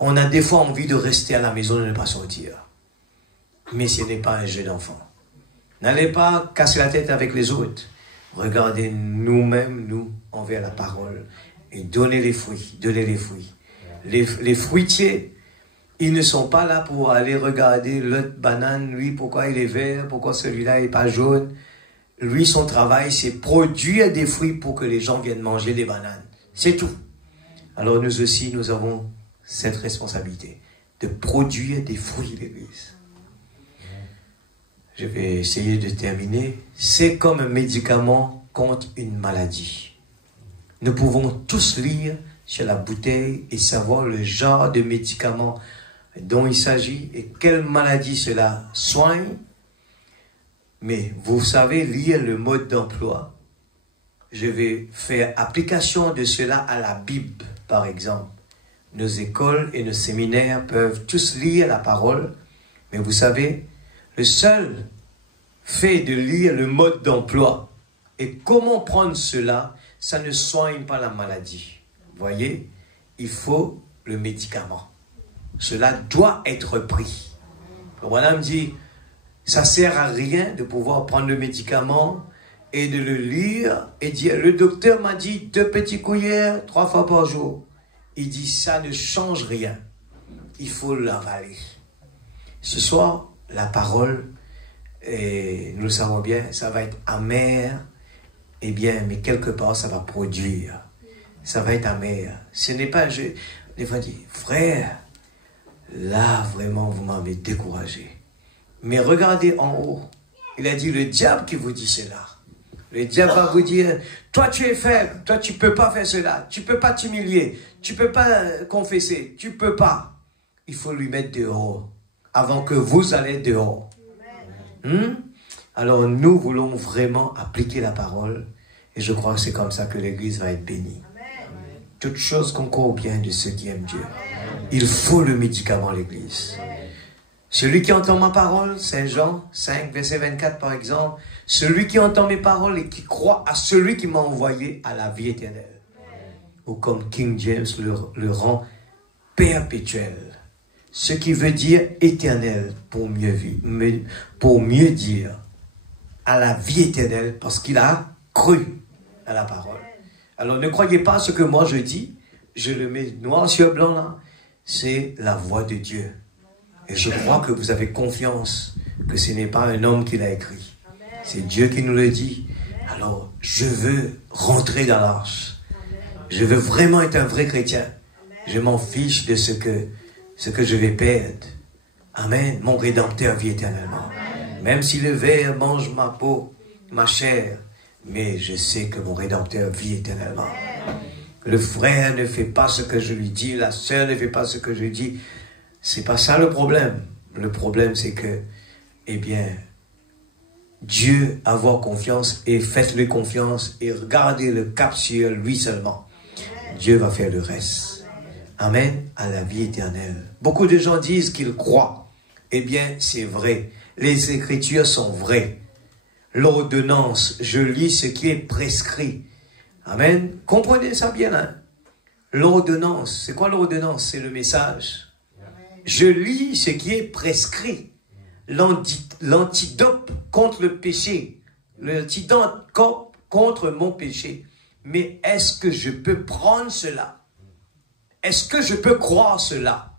On a des fois envie de rester à la maison et de ne pas sortir. Mais ce n'est pas un jeu d'enfant. N'allez pas casser la tête avec les autres. Regardez nous-mêmes, nous, envers la parole. Et donnez les fruits. Donnez les fruits. Les fruitiers, ils ne sont pas là pour aller regarder l'autre banane, lui, pourquoi il est vert, pourquoi celui-là n'est pas jaune. Lui, son travail, c'est produire des fruits pour que les gens viennent manger des bananes. C'est tout. Alors nous aussi, nous avons cette responsabilité de produire des fruits, l'Église. Je vais essayer de terminer. C'est comme un médicament contre une maladie. Nous pouvons tous lire sur la bouteille et savoir le genre de médicament dont il s'agit et quelle maladie cela soigne. Mais vous savez lire le mode d'emploi. Je vais faire application de cela à la Bible, par exemple. Nos écoles et nos séminaires peuvent tous lire la parole, mais vous savez, le seul fait de lire le mode d'emploi et comment prendre cela, ça ne soigne pas la maladie. Vous voyez, il faut le médicament. Cela doit être pris. Le bonhomme dit, ça ne sert à rien de pouvoir prendre le médicament et de le lire et dire, le docteur m'a dit 2 petites cuillères 3 fois par jour. Il dit, ça ne change rien. Il faut l'avaler. Ce soir, la parole, et nous le savons bien, ça va être amer, eh bien, mais quelque part, ça va produire. Ça va être amer. Ce n'est pas un jeu. Des fois, dit, frère, là, vraiment, vous m'avez découragé. Mais regardez en haut. Il a dit, le diable qui vous dit cela. Le diable va vous dire, toi tu es faible, toi tu ne peux pas faire cela, tu ne peux pas t'humilier, tu ne peux pas confesser, tu ne peux pas. Il faut lui mettre dehors, avant que vous allez dehors. Alors nous voulons vraiment appliquer la parole, et je crois que c'est comme ça que l'Église va être bénie. Toute chose concourt au bien de ceux qui aiment Dieu. Il faut le médicament, l'Église. Celui qui entend ma parole, Saint Jean 5, verset 24 par exemple, celui qui entend mes paroles et qui croit à celui qui m'a envoyé à la vie éternelle. Ou comme King James le rend, perpétuel. Ce qui veut dire éternel pour mieux dire à la vie éternelle parce qu'il a cru à la parole. Alors ne croyez pas ce que moi je dis, je le mets noir sur blanc là, c'est la voix de Dieu. Et je crois que vous avez confiance que ce n'est pas un homme qui l'a écrit. C'est Dieu qui nous le dit. Alors, je veux rentrer dans l'arche. Je veux vraiment être un vrai chrétien. Je m'en fiche de ce que je vais perdre. Amen. Mon Rédempteur vit éternellement. Même si le ver mange ma peau, ma chair, mais je sais que mon Rédempteur vit éternellement. le frère ne fait pas ce que je lui dis, la sœur ne fait pas ce que je dis. C'est pas ça le problème. Le problème, c'est que, eh bien, Dieu, avoir confiance et faites-lui confiance et regardez le cap sur lui seulement. Dieu va faire le reste. Amen, à la vie éternelle. Beaucoup de gens disent qu'ils croient. Eh bien, c'est vrai. Les Écritures sont vraies. L'ordonnance, je lis ce qui est prescrit. Amen. Comprenez ça bien, hein? L'ordonnance, c'est quoi l'ordonnance? C'est le message. Je lis ce qui est prescrit. L'antidote contre le péché. L'antidote contre mon péché. Mais est-ce que je peux prendre cela? Est-ce que je peux croire cela?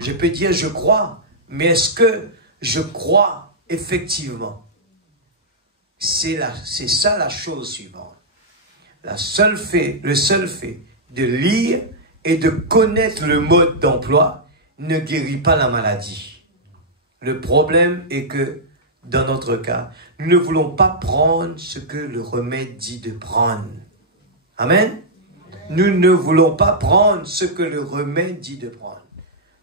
Je peux dire je crois, mais est-ce que je crois effectivement? C'est ça la chose suivante. Le seul fait de lire et de connaître le mode d'emploi ne guérit pas la maladie. Le problème est que, dans notre cas, nous ne voulons pas prendre ce que le remède dit de prendre. Amen. Nous ne voulons pas prendre ce que le remède dit de prendre.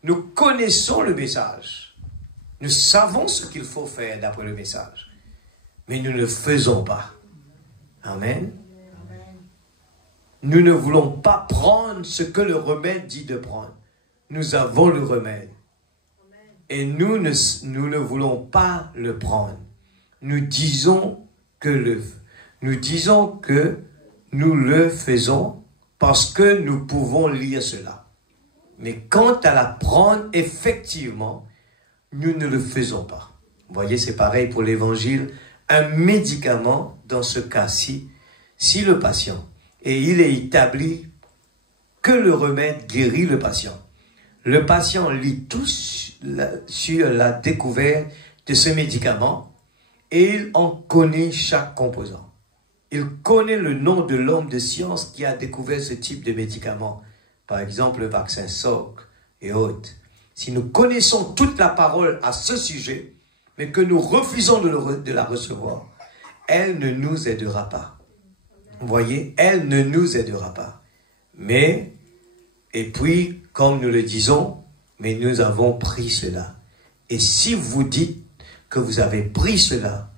Nous connaissons le message. Nous savons ce qu'il faut faire d'après le message. Mais nous ne le faisons pas. Amen. Nous ne voulons pas prendre ce que le remède dit de prendre. Nous avons le remède. Et nous ne voulons pas le prendre. Nous disons que nous le faisons parce que nous pouvons lire cela. Mais quant à la prendre, effectivement, nous ne le faisons pas. Vous voyez, c'est pareil pour l'évangile. Un médicament, dans ce cas-ci, si le patient, et il est établi que le remède guérit le patient. Le patient lit tout sur la découverte de ce médicament et il en connaît chaque composant. Il connaît le nom de l'homme de science qui a découvert ce type de médicament. Par exemple, le vaccin Salk et autres. Si nous connaissons toute la parole à ce sujet, mais que nous refusons de la recevoir, elle ne nous aidera pas. Vous voyez, elle ne nous aidera pas. Mais, et puis, comme nous le disons, mais nous avons pris cela. Et si vous dites que vous avez pris cela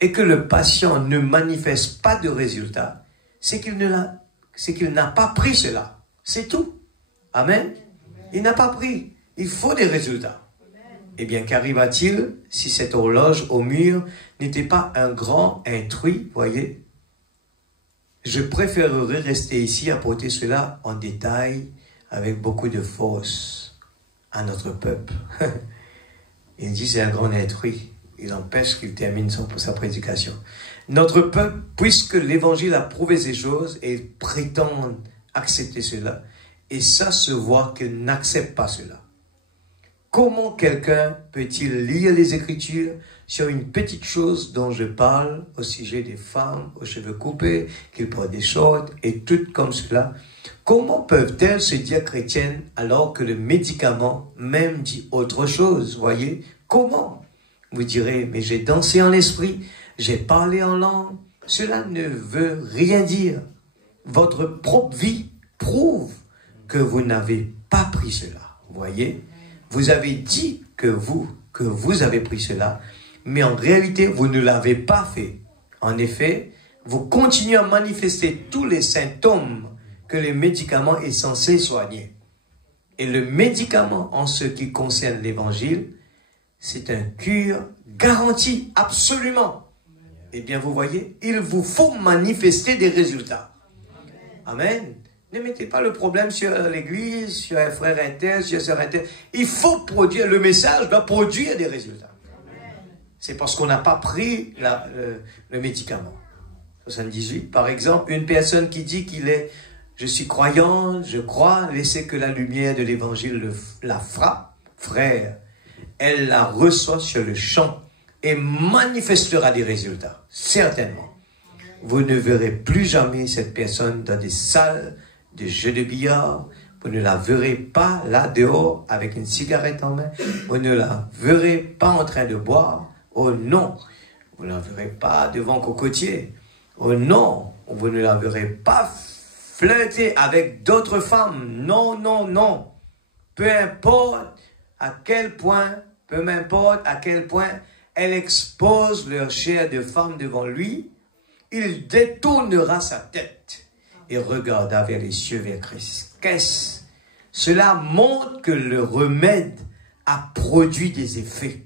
et que le patient ne manifeste pas de résultat, c'est qu'il n'a pas pris cela. C'est tout. Amen. Il n'a pas pris. Il faut des résultats. Eh bien, qu'arriva-t-il si cette horloge au mur n'était pas un grand intrus, voyez? Je préférerais rester ici, apporter cela en détail avec beaucoup de force à notre peuple. Il dit c'est un grand intrus. Il empêche qu'il termine sa prédication. Notre peuple, puisque l'évangile a prouvé ces choses et prétend accepter cela, et ça se voit qu'il n'accepte pas cela. Comment quelqu'un peut-il lire les Écritures sur une petite chose dont je parle au sujet des femmes aux cheveux coupés, qu'ils portent des shorts et tout comme cela? Comment peuvent-elles se dire chrétiennes alors que le médicament même dit autre chose? Voyez, comment? Vous direz, mais j'ai dansé en esprit, j'ai parlé en langue. Cela ne veut rien dire. Votre propre vie prouve que vous n'avez pas pris cela. Voyez? Vous avez dit que vous avez pris cela, mais en réalité, vous ne l'avez pas fait. En effet, vous continuez à manifester tous les symptômes que le médicament est censé soigner. Et le médicament, en ce qui concerne l'évangile, c'est un cure garanti, absolument. Eh bien, vous voyez, il vous faut manifester des résultats. Amen. Ne mettez pas le problème sur l'église, sur un frère inter, sur un sœur inter. Il faut produire, le message doit produire des résultats. C'est parce qu'on n'a pas pris le médicament. 78, par exemple, une personne qui dit qu'il est, je suis croyant, je crois, laissez que la lumière de l'évangile la frappe, frère, elle la reçoit sur le champ et manifestera des résultats, certainement. Vous ne verrez plus jamais cette personne dans des salles de jeux de billard. Vous ne la verrez pas là dehors avec une cigarette en main. Vous ne la verrez pas en train de boire. Oh non, vous ne la verrez pas devant cocotier. Oh non, vous ne la verrez pas flirter avec d'autres femmes. Non, non, non. Peu importe à quel point elle expose leur chair de femme devant lui, il détournera sa tête et regardera vers les cieux, vers Christ. Qu'est-ce? Cela montre que le remède a produit des effets.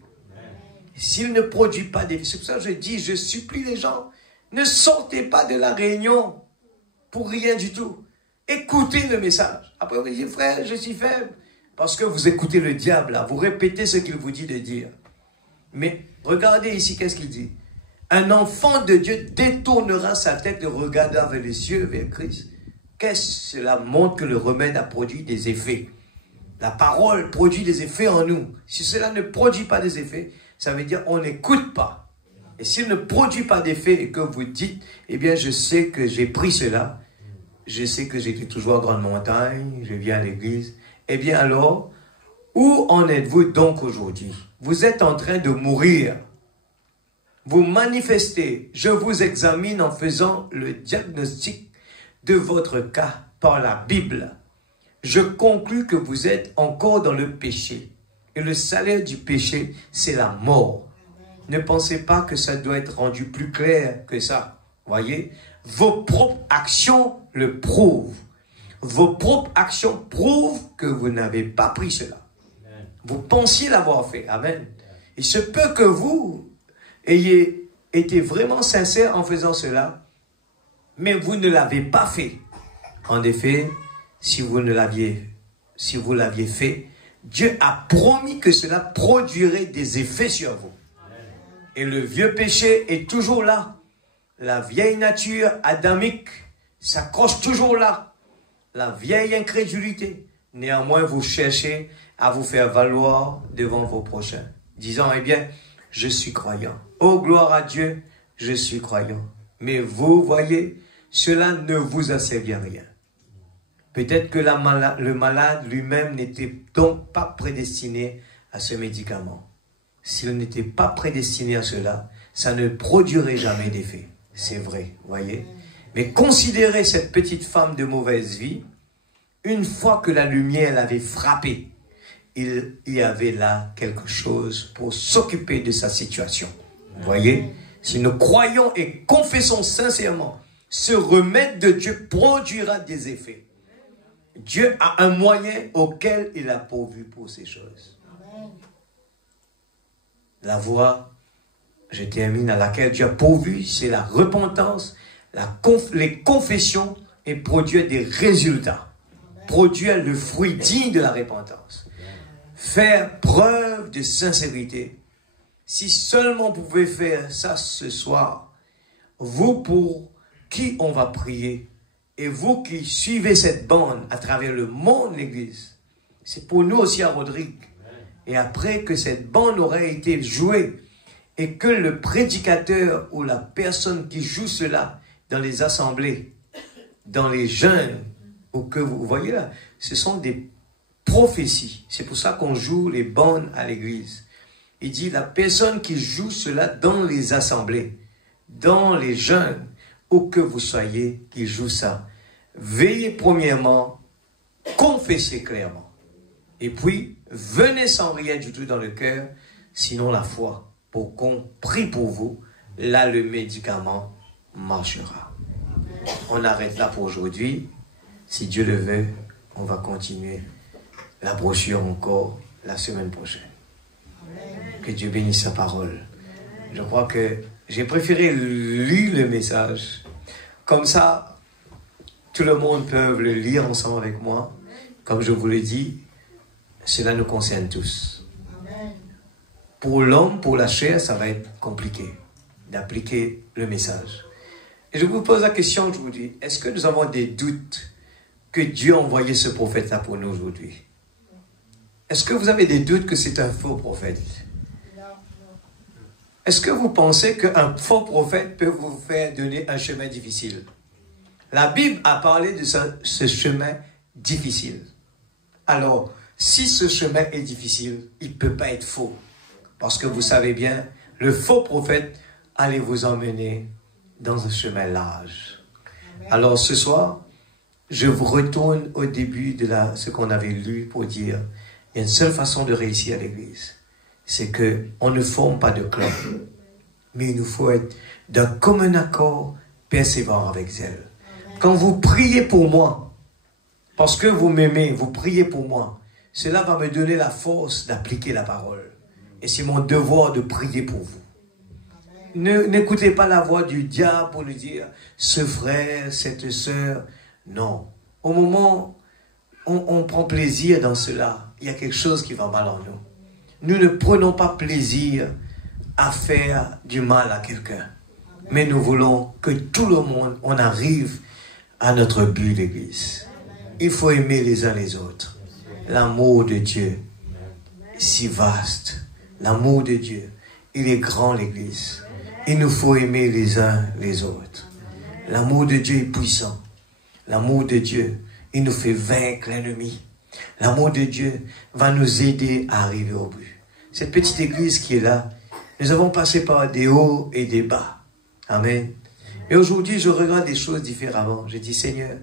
S'il ne produit pas d'effets, c'est pour ça que je dis, je supplie les gens, ne sortez pas de la réunion pour rien du tout. Écoutez le message. Après, vous dites, frère, je suis faible. Parce que vous écoutez le diable, là. Vous répétez ce qu'il vous dit de dire. Mais regardez ici, qu'est-ce qu'il dit? Un enfant de Dieu détournera sa tête et regardera vers les cieux, vers Christ. Qu'est-ce que cela montre que le remède a produit des effets? La parole produit des effets en nous. Si cela ne produit pas des effets, ça veut dire qu'on n'écoute pas. Et s'il ne produit pas d'effets et que vous dites, eh bien, je sais que j'ai pris cela, je sais que j'étais toujours à grande montagne, je viens à l'église, eh bien alors, où en êtes-vous donc aujourd'hui? Vous êtes en train de mourir. Vous manifestez, je vous examine en faisant le diagnostic de votre cas par la Bible. Je conclus que vous êtes encore dans le péché. Et le salaire du péché, c'est la mort. Ne pensez pas que ça doit être rendu plus clair que ça. Voyez, vos propres actions le prouvent. Vos propres actions prouvent que vous n'avez pas pris cela. Vous pensiez l'avoir fait. Amen. Il se peut que vous ayez été vraiment sincère en faisant cela, mais vous ne l'avez pas fait. En effet, si vous l'aviez fait, Dieu a promis que cela produirait des effets sur vous. Et le vieux péché est toujours là. La vieille nature adamique s'accroche toujours là. La vieille incrédulité. Néanmoins, vous cherchez à vous faire valoir devant vos prochains, disant, eh bien, je suis croyant. Oh, gloire à Dieu, je suis croyant. Mais vous voyez, cela ne vous a servi à rien. Peut-être que le malade lui-même n'était donc pas prédestiné à ce médicament. S'il n'était pas prédestiné à cela, ça ne produirait jamais d'effet. C'est vrai, voyez. Mais considérez cette petite femme de mauvaise vie, une fois que la lumière l'avait frappée, il y avait là quelque chose pour s'occuper de sa situation. Voyez, si nous croyons et confessons sincèrement, ce remède de Dieu produira des effets. Dieu a un moyen auquel il a pourvu pour ces choses. La voie, je termine, à laquelle Dieu a pourvu, c'est la repentance, les confessions et produire des résultats. Produire le fruit digne de la repentance. Faire preuve de sincérité. Si seulement vous pouvez faire ça ce soir, vous pour qui on va prier, et vous qui suivez cette bande à travers le monde, l'Église, c'est pour nous aussi à Rodrigue. Et après que cette bande aura été jouée, et que le prédicateur ou la personne qui joue cela dans les assemblées, dans les jeûnes, ou que vous voyez là, ce sont des prophéties. C'est pour ça qu'on joue les bandes à l'église. Il dit la personne qui joue cela dans les assemblées, dans les jeûnes, où que vous soyez, qui joue ça. Veillez premièrement, confessez clairement. Et puis, venez sans rien du tout dans le cœur, sinon la foi, pour qu'on prie pour vous. Là, le médicament marchera. On arrête là pour aujourd'hui. Si Dieu le veut, on va continuer la brochure encore la semaine prochaine. Que Dieu bénisse sa parole. Je crois que j'ai préféré lire le message. Comme ça, tout le monde peut le lire ensemble avec moi. Comme je vous l'ai dit, cela nous concerne tous. Pour l'homme, pour la chair, ça va être compliqué d'appliquer le message. Et je vous pose la question, je vous dis, est-ce que nous avons des doutes que Dieu a envoyé ce prophète-là pour nous aujourd'hui? Est-ce que vous avez des doutes que c'est un faux prophète? Est-ce que vous pensez qu'un faux prophète peut vous faire donner un chemin difficile? La Bible a parlé de ce chemin difficile. Alors, si ce chemin est difficile, il ne peut pas être faux. Parce que vous savez bien, le faux prophète allait vous emmener dans un chemin large. Alors ce soir, je vous retourne au début de ce qu'on avait lu pour dire, il y a une seule façon de réussir à l'église. C'est qu'on ne forme pas de club, mais il nous faut être d'un commun accord, persévérant avec zèle. Quand vous priez pour moi, parce que vous m'aimez, vous priez pour moi, cela va me donner la force d'appliquer la parole. Et c'est mon devoir de prier pour vous. N'écoutez pas la voix du diable pour nous dire, ce frère, cette sœur. Non. Au moment où on prend plaisir dans cela, il y a quelque chose qui va mal en nous. Nous ne prenons pas plaisir à faire du mal à quelqu'un. Mais nous voulons que tout le monde, on arrive à notre but d'église. Il faut aimer les uns les autres. L'amour de Dieu est si vaste. L'amour de Dieu, il est grand, l'église. Il nous faut aimer les uns les autres. L'amour de Dieu est puissant. L'amour de Dieu, il nous fait vaincre l'ennemi. L'amour de Dieu va nous aider à arriver au but. Cette petite église qui est là, nous avons passé par des hauts et des bas. Amen. Et aujourd'hui, je regarde des choses différemment. Je dis, Seigneur,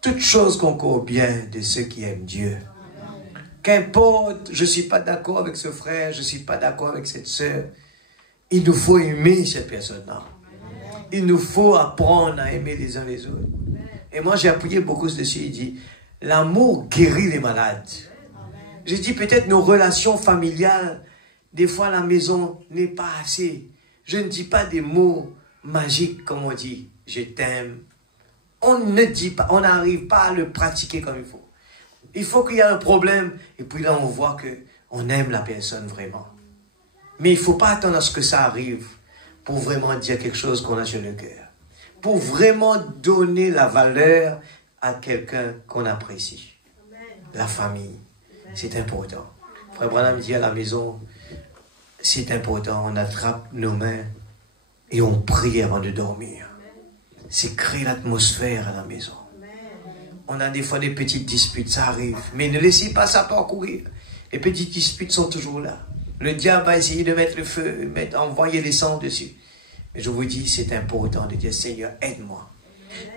toutes choses concourent bien de ceux qui aiment Dieu. Qu'importe, je ne suis pas d'accord avec ce frère, je ne suis pas d'accord avec cette sœur. Il nous faut aimer cette personne-là. Il nous faut apprendre à aimer les uns les autres. Et moi, j'ai appuyé beaucoup dessus. Il dit, l'amour guérit les malades. Je dis, peut-être nos relations familiales, des fois, la maison n'est pas assez. Je ne dis pas des mots magiques, comme on dit, je t'aime. On ne dit pas, on n'arrive pas à le pratiquer comme il faut. Il faut qu'il y ait un problème, et puis là, on voit qu'on aime la personne vraiment. Mais il ne faut pas attendre à ce que ça arrive pour vraiment dire quelque chose qu'on a sur le cœur. Pour vraiment donner la valeur à quelqu'un qu'on apprécie. La famille, c'est important. Frère Branham dit à la maison, c'est important, on attrape nos mains et on prie avant de dormir. C'est créer l'atmosphère à la maison. On a des fois des petites disputes, ça arrive. Mais ne laissez pas ça parcourir. Les petites disputes sont toujours là. Le diable va essayer de mettre le feu, envoyer les sangs dessus. Mais je vous dis, c'est important de dire, Seigneur, aide-moi.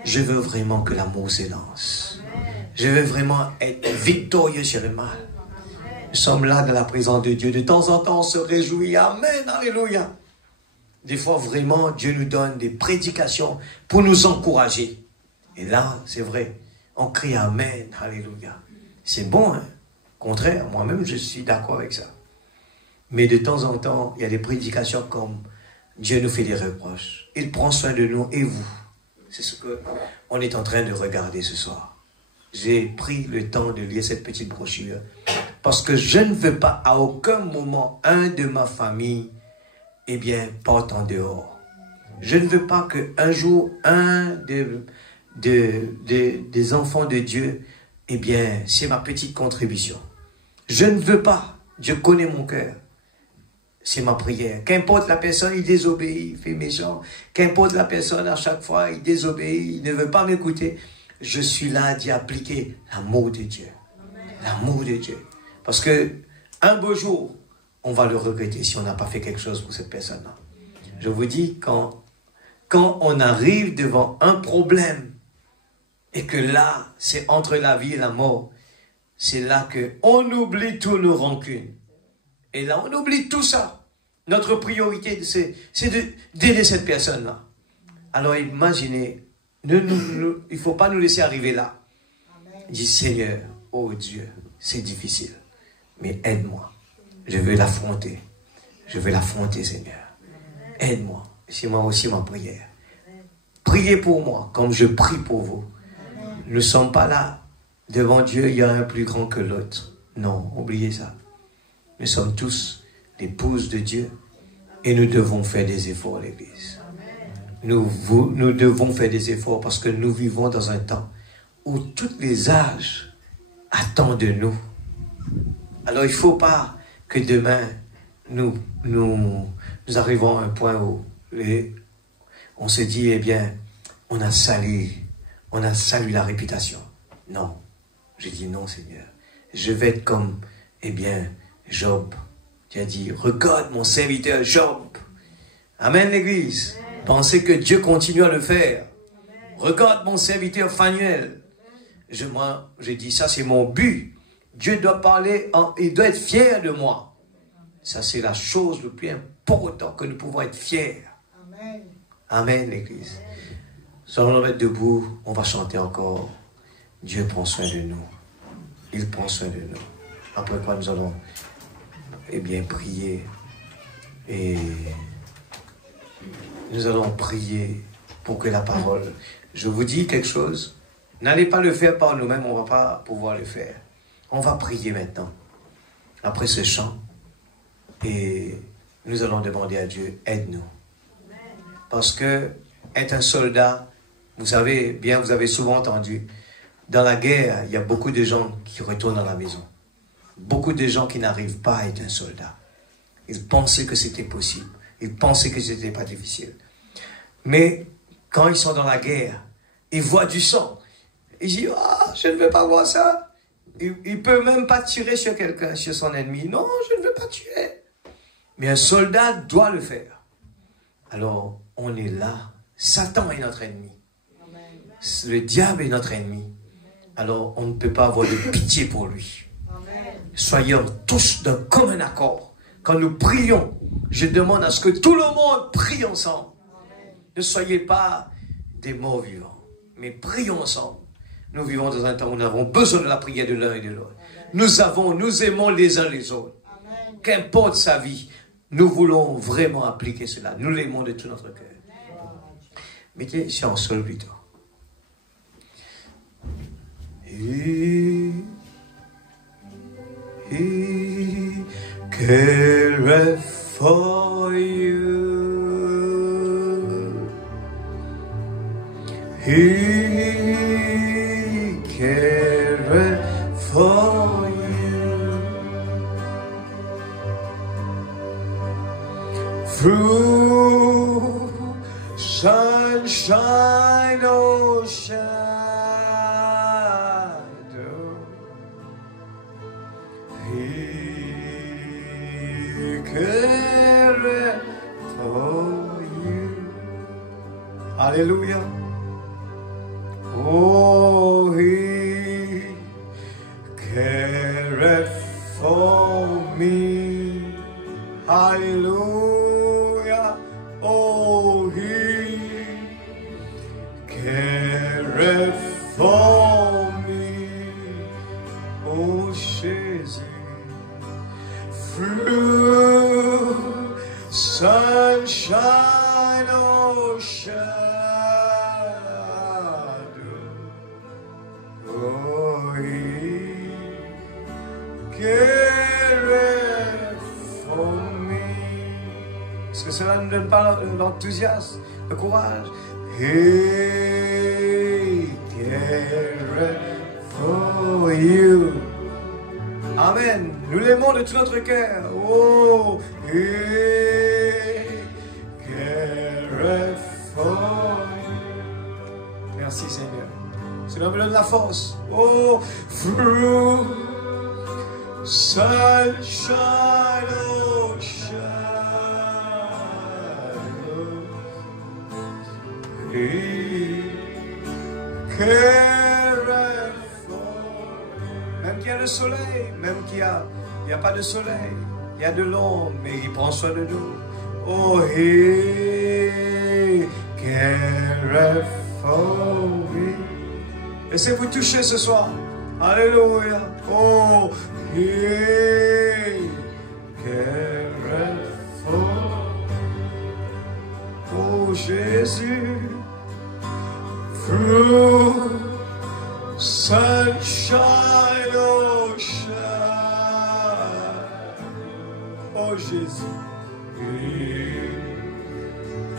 Je veux vraiment que l'amour s'élance. Je veux vraiment être victorieux sur le mal. Nous sommes là dans la présence de Dieu. De temps en temps, on se réjouit. Amen, alléluia. Des fois, vraiment, Dieu nous donne des prédications pour nous encourager. Et là, c'est vrai, on crie Amen, alléluia. C'est bon, hein? Au contraire, moi-même, je suis d'accord avec ça. Mais de temps en temps, il y a des prédications comme Dieu nous fait des reproches. Il prend soin de nous et vous. C'est ce qu'on est en train de regarder ce soir. J'ai pris le temps de lire cette petite brochure parce que je ne veux pas à aucun moment un de ma famille parte en dehors. Je ne veux pas qu'un jour un des enfants de Dieu, c'est ma petite contribution. Je ne veux pas. Dieu connaît mon cœur. C'est ma prière. Qu'importe la personne, il désobéit, il fait méchant. Qu'importe la personne, à chaque fois, il désobéit, il ne veut pas m'écouter. Je suis là d'y appliquer l'amour de Dieu. L'amour de Dieu. Parce que un beau jour, on va le regretter si on n'a pas fait quelque chose pour cette personne-là. Je vous dis, quand on arrive devant un problème et que là, c'est entre la vie et la mort, c'est là qu'on oublie tous nos rancunes. Et là, on oublie tout ça. Notre priorité, c'est d'aider cette personne-là. Alors imaginez, il ne faut pas nous laisser arriver là. Dis, Seigneur, oh Dieu, c'est difficile, mais aide-moi. Je veux l'affronter. Je veux l'affronter, Seigneur. Aide-moi. C'est moi aussi ma prière. Priez pour moi, comme je prie pour vous. Nous ne sommes pas là. Devant Dieu, il y a un plus grand que l'autre. Non, oubliez ça. Nous sommes tous l'épouse de Dieu et nous devons faire des efforts à l'Église. Nous devons faire des efforts parce que nous vivons dans un temps où tous les âges attendent de nous. Alors il ne faut pas que demain nous arrivons à un point où on se dit, on a sali la réputation. Non. J'ai dit non, Seigneur. Je vais être comme, Job. Tu as dit, regarde mon serviteur Job. Amen, l'Église. Pensez que Dieu continue à le faire. Regarde mon serviteur Phanuel. Moi, j'ai dit, ça c'est mon but. Dieu doit parler, il doit être fier de moi. Ça c'est la chose le plus importante, que nous pouvons être fiers. Amen. Amen, l'Église. Nous allons nous mettre debout, on va chanter encore. Dieu prend soin de nous. Il prend soin de nous. Après quoi nous allons, prier. Et nous allons prier pour que la parole... Je vous dis quelque chose, n'allez pas le faire par nous-mêmes, on ne va pas pouvoir le faire. On va prier maintenant, après ce chant, et nous allons demander à Dieu, aide-nous. Parce que être un soldat, vous savez bien, vous avez souvent entendu, dans la guerre, il y a beaucoup de gens qui retournent à la maison. Beaucoup de gens qui n'arrivent pas à être un soldat. Ils pensaient que c'était possible. Ils pensaient que c'était pas difficile. Mais quand ils sont dans la guerre, ils voient du sang. Ils disent, ah, je ne veux pas voir ça. Il ne peut même pas tirer sur quelqu'un, sur son ennemi. Non, je ne veux pas tuer. Mais un soldat doit le faire. Alors, on est là. Satan est notre ennemi. Le diable est notre ennemi. Alors, on ne peut pas avoir de pitié pour lui. Soyons tous d'un commun accord. Quand nous prions, je demande à ce que tout le monde prie ensemble. Ne soyez pas des morts vivants, mais prions ensemble. Nous vivons dans un temps où nous avons besoin de la prière de l'un et de l'autre. Nous aimons les uns les autres. Qu'importe sa vie, nous voulons vraiment appliquer cela. Nous l'aimons de tout notre cœur. Mettez ici en sol plutôt. He careth for you. He careth for you. Through sunshine or shadow, He careth for you. Hallelujah. Oh, He careth for me. Hallelujah. Oh, He careth for me. Oh, Jesus. Through sunshine or shadow, oh, He careth for me. Est-ce que cela ne donne pas l'enthousiasme, le courage? He careth for you. Amen. Nous l'aimons de tout notre cœur. Oh, He careth for you. Merci Seigneur. Cela me donne la force. Oh, through sunshine or shadow, He careth for you. Même qu'il y a le soleil, même qu'il n'y a pas de soleil, il y a de l'ombre, mais il prend soin de nous. Oh, He careth for me. Laissez-vous toucher ce soir. Alléluia. Oh, He careth for. Oh, Jésus. Through sunshine or shadow. Oh, Jésus. He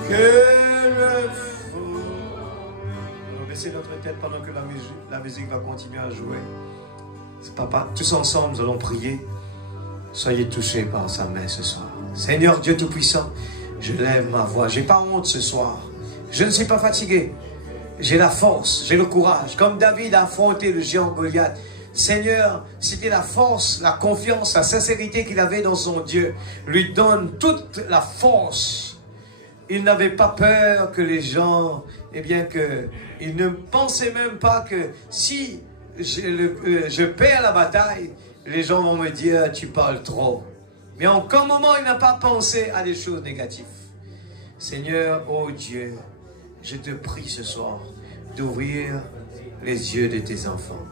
careth for. Baisser notre tête pendant que la musique va continuer à jouer. Papa, tous ensemble, nous allons prier. Soyez touchés par sa main ce soir. Seigneur Dieu Tout-Puissant, je lève ma voix. Je n'ai pas honte ce soir. Je ne suis pas fatigué. J'ai la force, j'ai le courage. Comme David a affronté le géant Goliath. Seigneur, c'était la force, la confiance, la sincérité qu'il avait dans son Dieu. Lui donne toute la force. Il n'avait pas peur que les gens, il ne pensait même pas que si je perds la bataille, les gens vont me dire, tu parles trop. Mais en aucun moment, il n'a pas pensé à des choses négatives. Seigneur, oh Dieu, je te prie ce soir d'ouvrir les yeux de tes enfants.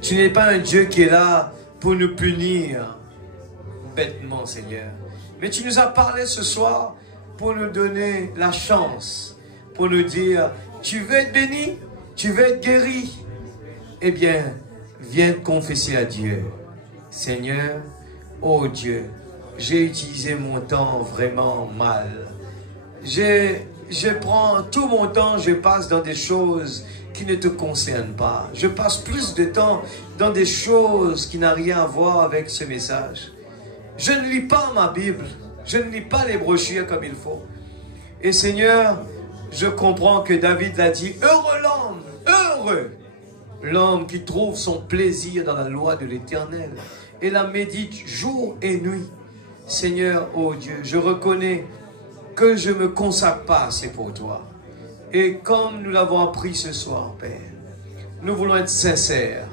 Tu n'es pas un Dieu qui est là pour nous punir bêtement, Seigneur. Mais tu nous as parlé ce soir pour nous donner la chance, pour nous dire, tu veux être béni, tu veux être guéri. Eh bien, viens confesser à Dieu. Seigneur, oh Dieu, j'ai utilisé mon temps vraiment mal. Je prends tout mon temps, je passe dans des choses qui ne te concernent pas. Je passe plus de temps dans des choses qui n'ont rien à voir avec ce message. Je ne lis pas ma Bible. Je ne lis pas les brochures comme il faut. Et Seigneur, je comprends que David l'a dit, heureux l'homme, heureux l'homme qui trouve son plaisir dans la loi de l'Éternel et la médite jour et nuit. Seigneur, oh Dieu, je reconnais que je ne me consacre pas assez pour toi. Et comme nous l'avons appris ce soir, Père, nous voulons être sincères.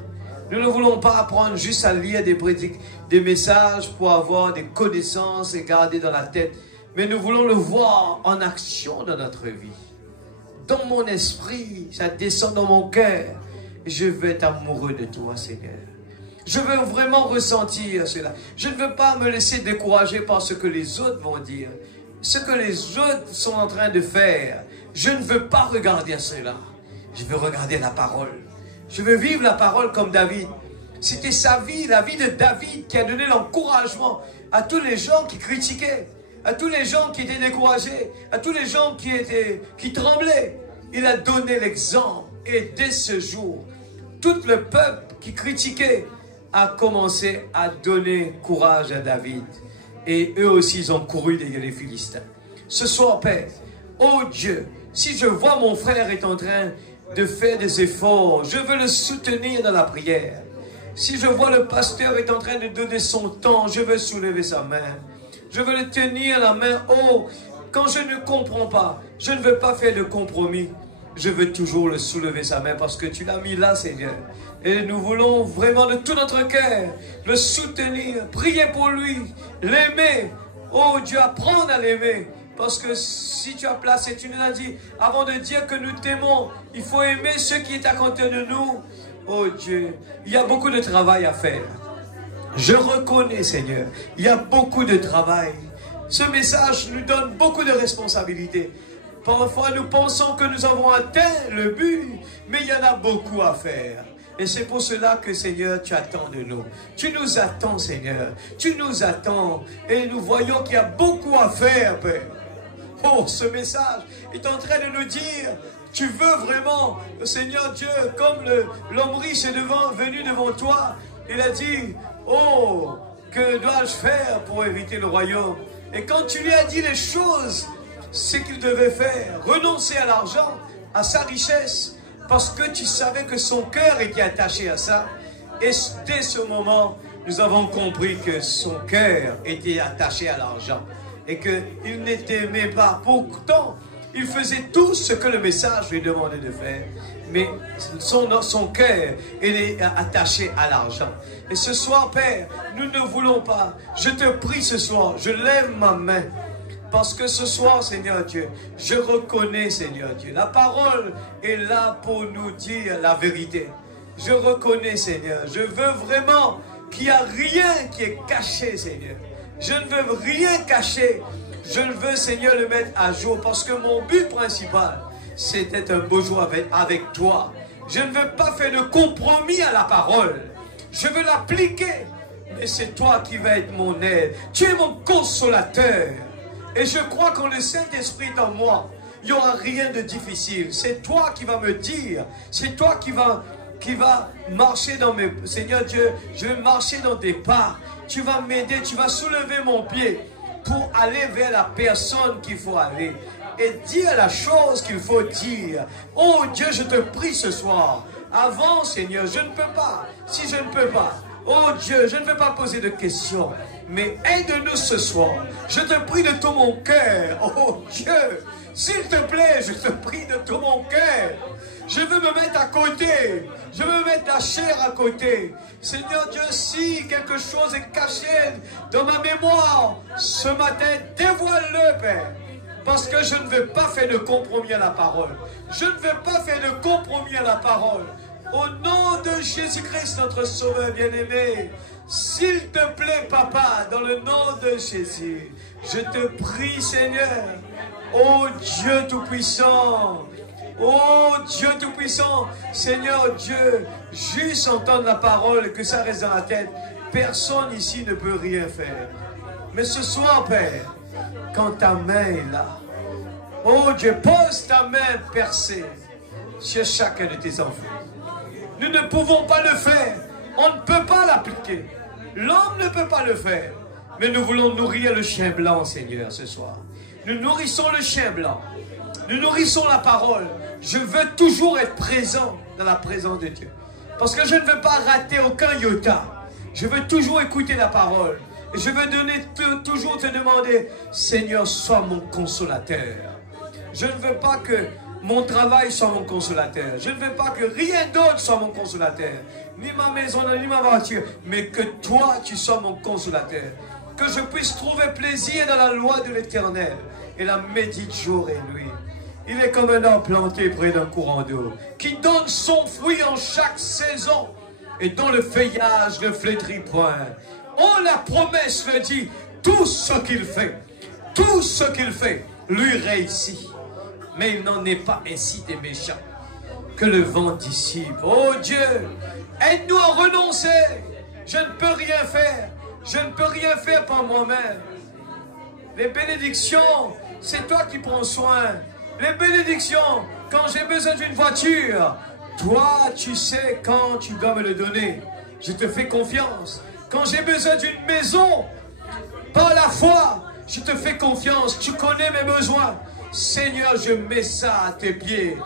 Nous ne voulons pas apprendre juste à lire des messages pour avoir des connaissances et garder dans la tête. Mais nous voulons le voir en action dans notre vie. Dans mon esprit, ça descend dans mon cœur. Je veux être amoureux de toi, Seigneur. Je veux vraiment ressentir cela. Je ne veux pas me laisser décourager par ce que les autres vont dire. Ce que les autres sont en train de faire. Je ne veux pas regarder cela. Je veux regarder la parole. Je veux vivre la parole comme David. C'était sa vie, la vie de David qui a donné l'encouragement à tous les gens qui critiquaient, à tous les gens qui étaient découragés, à tous les gens qui tremblaient. Il a donné l'exemple. Et dès ce jour, tout le peuple qui critiquait a commencé à donner courage à David. Et eux aussi, ils ont couru derrière les Philistins. Ce soir, Père, oh Dieu, si je vois mon frère est en train de faire des efforts, je veux le soutenir dans la prière. Si je vois le pasteur est en train de donner son temps, je veux soulever sa main. Je veux le tenir la main. Oh, quand je ne comprends pas, je ne veux pas faire de compromis. Je veux toujours le soulever sa main parce que tu l'as mis là, Seigneur. Et nous voulons vraiment de tout notre cœur le soutenir, prier pour lui, l'aimer. Oh Dieu, apprendre à l'aimer. Parce que si tu as placé, tu nous as dit, avant de dire que nous t'aimons, il faut aimer ceux qui est à côté de nous. Oh Dieu, il y a beaucoup de travail à faire. Je reconnais, Seigneur, il y a beaucoup de travail. Ce message nous donne beaucoup de responsabilités. Parfois, nous pensons que nous avons atteint le but, mais il y en a beaucoup à faire. Et c'est pour cela que, Seigneur, tu attends de nous. Tu nous attends, Seigneur. Tu nous attends. Et nous voyons qu'il y a beaucoup à faire, Père. Oh, ce message est en train de nous dire, tu veux vraiment, Seigneur Dieu, comme l'homme riche est venu devant toi, il a dit, oh, que dois-je faire pour hériter le royaume? Et quand tu lui as dit les choses, ce qu'il devait faire, renoncer à l'argent, à sa richesse, parce que tu savais que son cœur était attaché à ça. Et dès ce moment, nous avons compris que son cœur était attaché à l'argent. Et qu'il n'aimait pas. Pourtant, il faisait tout ce que le message lui demandait de faire. Mais son cœur est attaché à l'argent. Et ce soir, Père, nous ne voulons pas. Je te prie ce soir, je lève ma main. Parce que ce soir, Seigneur Dieu, je reconnais, Seigneur Dieu, la parole est là pour nous dire la vérité. Je reconnais, Seigneur, je veux vraiment qu'il n'y a rien qui est caché, Seigneur. Je ne veux rien cacher. Je veux, Seigneur, le mettre à jour parce que mon but principal, c'était un beau jour avec toi. Je ne veux pas faire de compromis à la parole. Je veux l'appliquer. Mais c'est toi qui vas être mon aide. Tu es mon consolateur. Et je crois qu'en le Saint-Esprit en moi, il n'y aura rien de difficile. C'est toi qui vas me dire. C'est toi qui va marcher dans mes... Seigneur Dieu, je vais marcher dans tes pas. Tu vas m'aider, tu vas soulever mon pied pour aller vers la personne qu'il faut aller. Et dire la chose qu'il faut dire. Oh Dieu, je te prie ce soir. Avant, Seigneur, je ne peux pas. Si je ne peux pas, Oh Dieu, je ne veux pas poser de questions, mais aide-nous ce soir. Je te prie de tout mon cœur. Oh Dieu, s'il te plaît, je te prie de tout mon cœur. Je veux me mettre à côté. Je veux mettre la chair à côté. Seigneur Dieu, si quelque chose est caché dans ma mémoire, ce matin, dévoile-le, Père. Parce que je ne veux pas faire de compromis à la parole. Je ne veux pas faire de compromis à la parole. Au nom de Jésus-Christ, notre Sauveur bien-aimé, s'il te plaît, Papa, dans le nom de Jésus, je te prie, Seigneur, ô Dieu Tout-Puissant, ô Dieu Tout-Puissant, Seigneur Dieu, juste entendre la parole, que ça reste dans la tête. Personne ici ne peut rien faire. Mais ce soir, Père, quand ta main est là, oh Dieu, pose ta main percée sur chacun de tes enfants. Nous ne pouvons pas le faire. On ne peut pas l'appliquer. L'homme ne peut pas le faire. Mais nous voulons nourrir le chien blanc, Seigneur, ce soir. Nous nourrissons le chien blanc. Nous nourrissons la parole. Je veux toujours être présent dans la présence de Dieu. Parce que je ne veux pas rater aucun iota. Je veux toujours écouter la parole. Et je veux toujours te demander, Seigneur, sois mon consolateur. Je ne veux pas que mon travail soit mon consolateur. Je ne veux pas que rien d'autre soit mon consolateur. Ni ma maison, ni ma voiture. Mais que toi, tu sois mon consolateur. Que je puisse trouver plaisir dans la loi de l'Éternel. Et la médite jour et nuit. Il est comme un arbre planté près d'un courant d'eau. Qui donne son fruit en chaque saison. Et dont le feuillage ne flétrit point. Oh, la promesse le dit. Tout ce qu'il fait, lui réussit. Mais il n'en est pas ainsi des méchants. Que le vent dissipe. Oh Dieu, aide-nous à renoncer. Je ne peux rien faire. Je ne peux rien faire par moi-même. Les bénédictions, c'est toi qui prends soin. Les bénédictions, quand j'ai besoin d'une voiture, toi, tu sais quand tu dois me le donner. Je te fais confiance. Quand j'ai besoin d'une maison, par la foi, je te fais confiance. Tu connais mes besoins. Seigneur, je mets ça à tes pieds.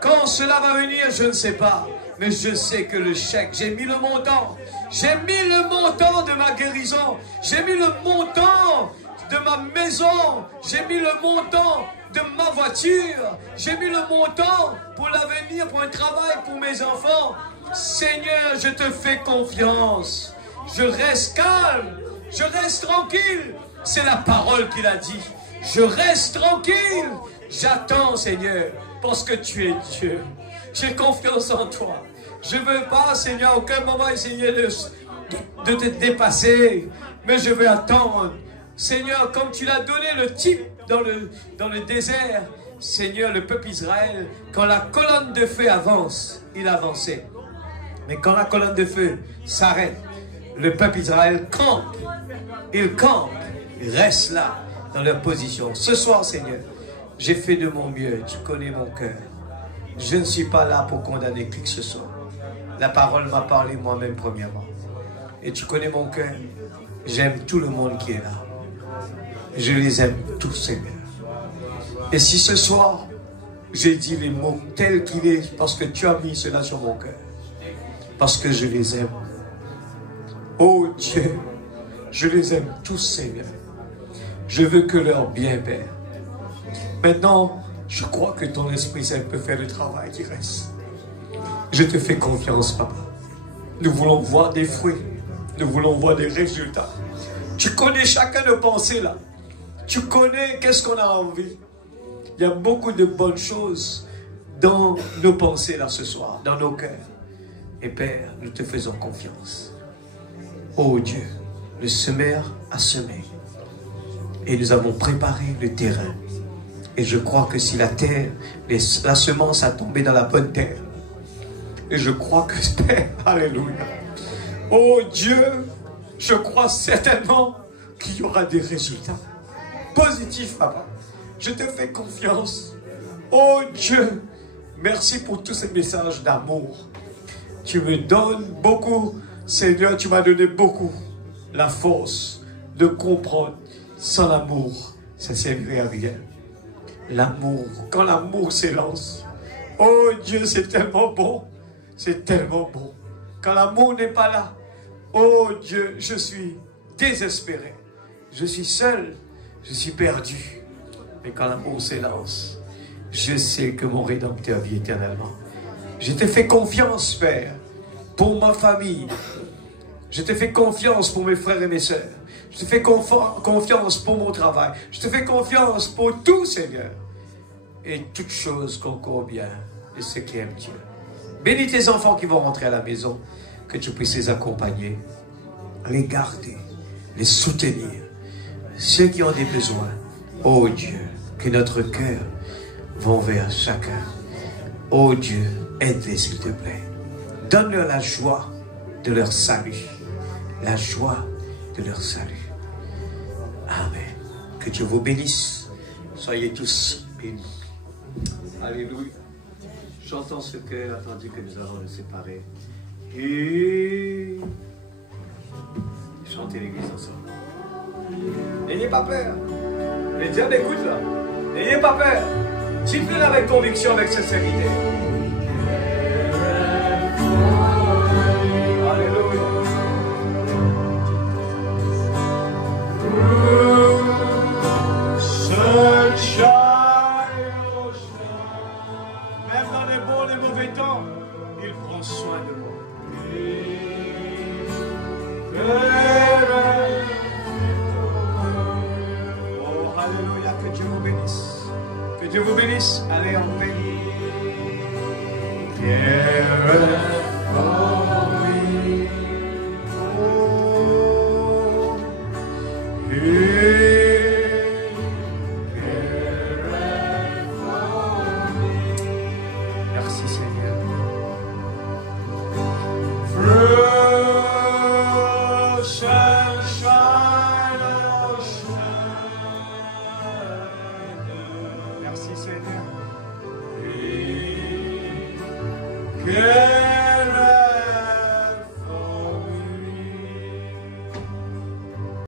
Quand cela va venir, je ne sais pas. Mais je sais que le chèque, j'ai mis le montant. J'ai mis le montant de ma guérison. J'ai mis le montant de ma maison. J'ai mis le montant de ma voiture. J'ai mis le montant pour l'avenir, pour un travail, pour mes enfants. Seigneur, je te fais confiance. Je reste calme. Je reste tranquille. C'est la parole qu'il a dit. Je reste tranquille. J'attends, Seigneur, parce que tu es Dieu. J'ai confiance en toi. Je ne veux pas, Seigneur, à aucun moment essayer de te dépasser. Mais je veux attendre. Seigneur, comme tu l'as donné le type dans le désert, Seigneur, le peuple Israël, quand la colonne de feu avance, il avançait. Mais quand la colonne de feu s'arrête, le peuple Israël campe. Il campe. Il reste là, dans leur position. Ce soir, Seigneur, j'ai fait de mon mieux. Tu connais mon cœur. Je ne suis pas là pour condamner qui que ce soit. La parole m'a parlé moi-même premièrement. Et tu connais mon cœur. J'aime tout le monde qui est là. Je les aime tous, Seigneur. Et si ce soir, j'ai dit les mots tels qu'il est, parce que tu as mis cela sur mon cœur. Parce que je les aime. Oh Dieu, je les aime tous, Seigneur. Je veux que leur bien, Père. Maintenant, je crois que ton Esprit Saint peut faire le travail qui reste. Je te fais confiance, Papa. Nous voulons voir des fruits. Nous voulons voir des résultats. Tu connais chacun de pensées là. Tu connais qu'est-ce qu'on a envie. Il y a beaucoup de bonnes choses dans nos pensées là ce soir, dans nos cœurs. Et Père, nous te faisons confiance. Oh Dieu, le semeur a semé. Et nous avons préparé le terrain. Et je crois que si la terre, la semence a tombé dans la bonne terre. Et je crois que, Père, alléluia. Oh Dieu, je crois certainement qu'il y aura des résultats positifs, Papa. Je te fais confiance. Oh Dieu, merci pour tous ces messages d'amour. Tu me donnes beaucoup, Seigneur, tu m'as donné beaucoup la force de comprendre. Sans l'amour, ça ne servirait à rien. L'amour, quand l'amour s'élance, oh Dieu, c'est tellement bon. C'est tellement bon. Quand l'amour n'est pas là, Oh Dieu, je suis désespéré. Je suis seul. Je suis perdu. Mais quand l'amour s'élance, je sais que mon Rédempteur vit éternellement. Je te fais confiance, Père, pour ma famille. Je te fais confiance pour mes frères et mes sœurs. Je te fais confiance pour mon travail. Je te fais confiance pour tout, Seigneur. Et toutes choses concourent bien de ceux qui aiment Dieu. Bénis tes enfants qui vont rentrer à la maison. Que tu puisses les accompagner, les garder, les soutenir. Ceux qui ont des besoins. Oh Dieu, que notre cœur va vers chacun. Oh Dieu, aide-les s'il te plaît. Donne-leur la joie de leur salut. La joie de leur salut. Amen. Que Dieu vous bénisse. Soyez tous bénis. Alléluia. Chantons ce cœur attendu que nous allons nous séparer. Et chantez l'église ensemble. N'ayez pas peur. Le diable écoute là. N'ayez pas peur. Dites-le avec conviction, avec sincérité. Alléluia. Même dans les bons et les mauvais temps, il prend soin de moi. Oh, alléluia, que Dieu vous bénisse. Que Dieu vous bénisse. Allez en paix.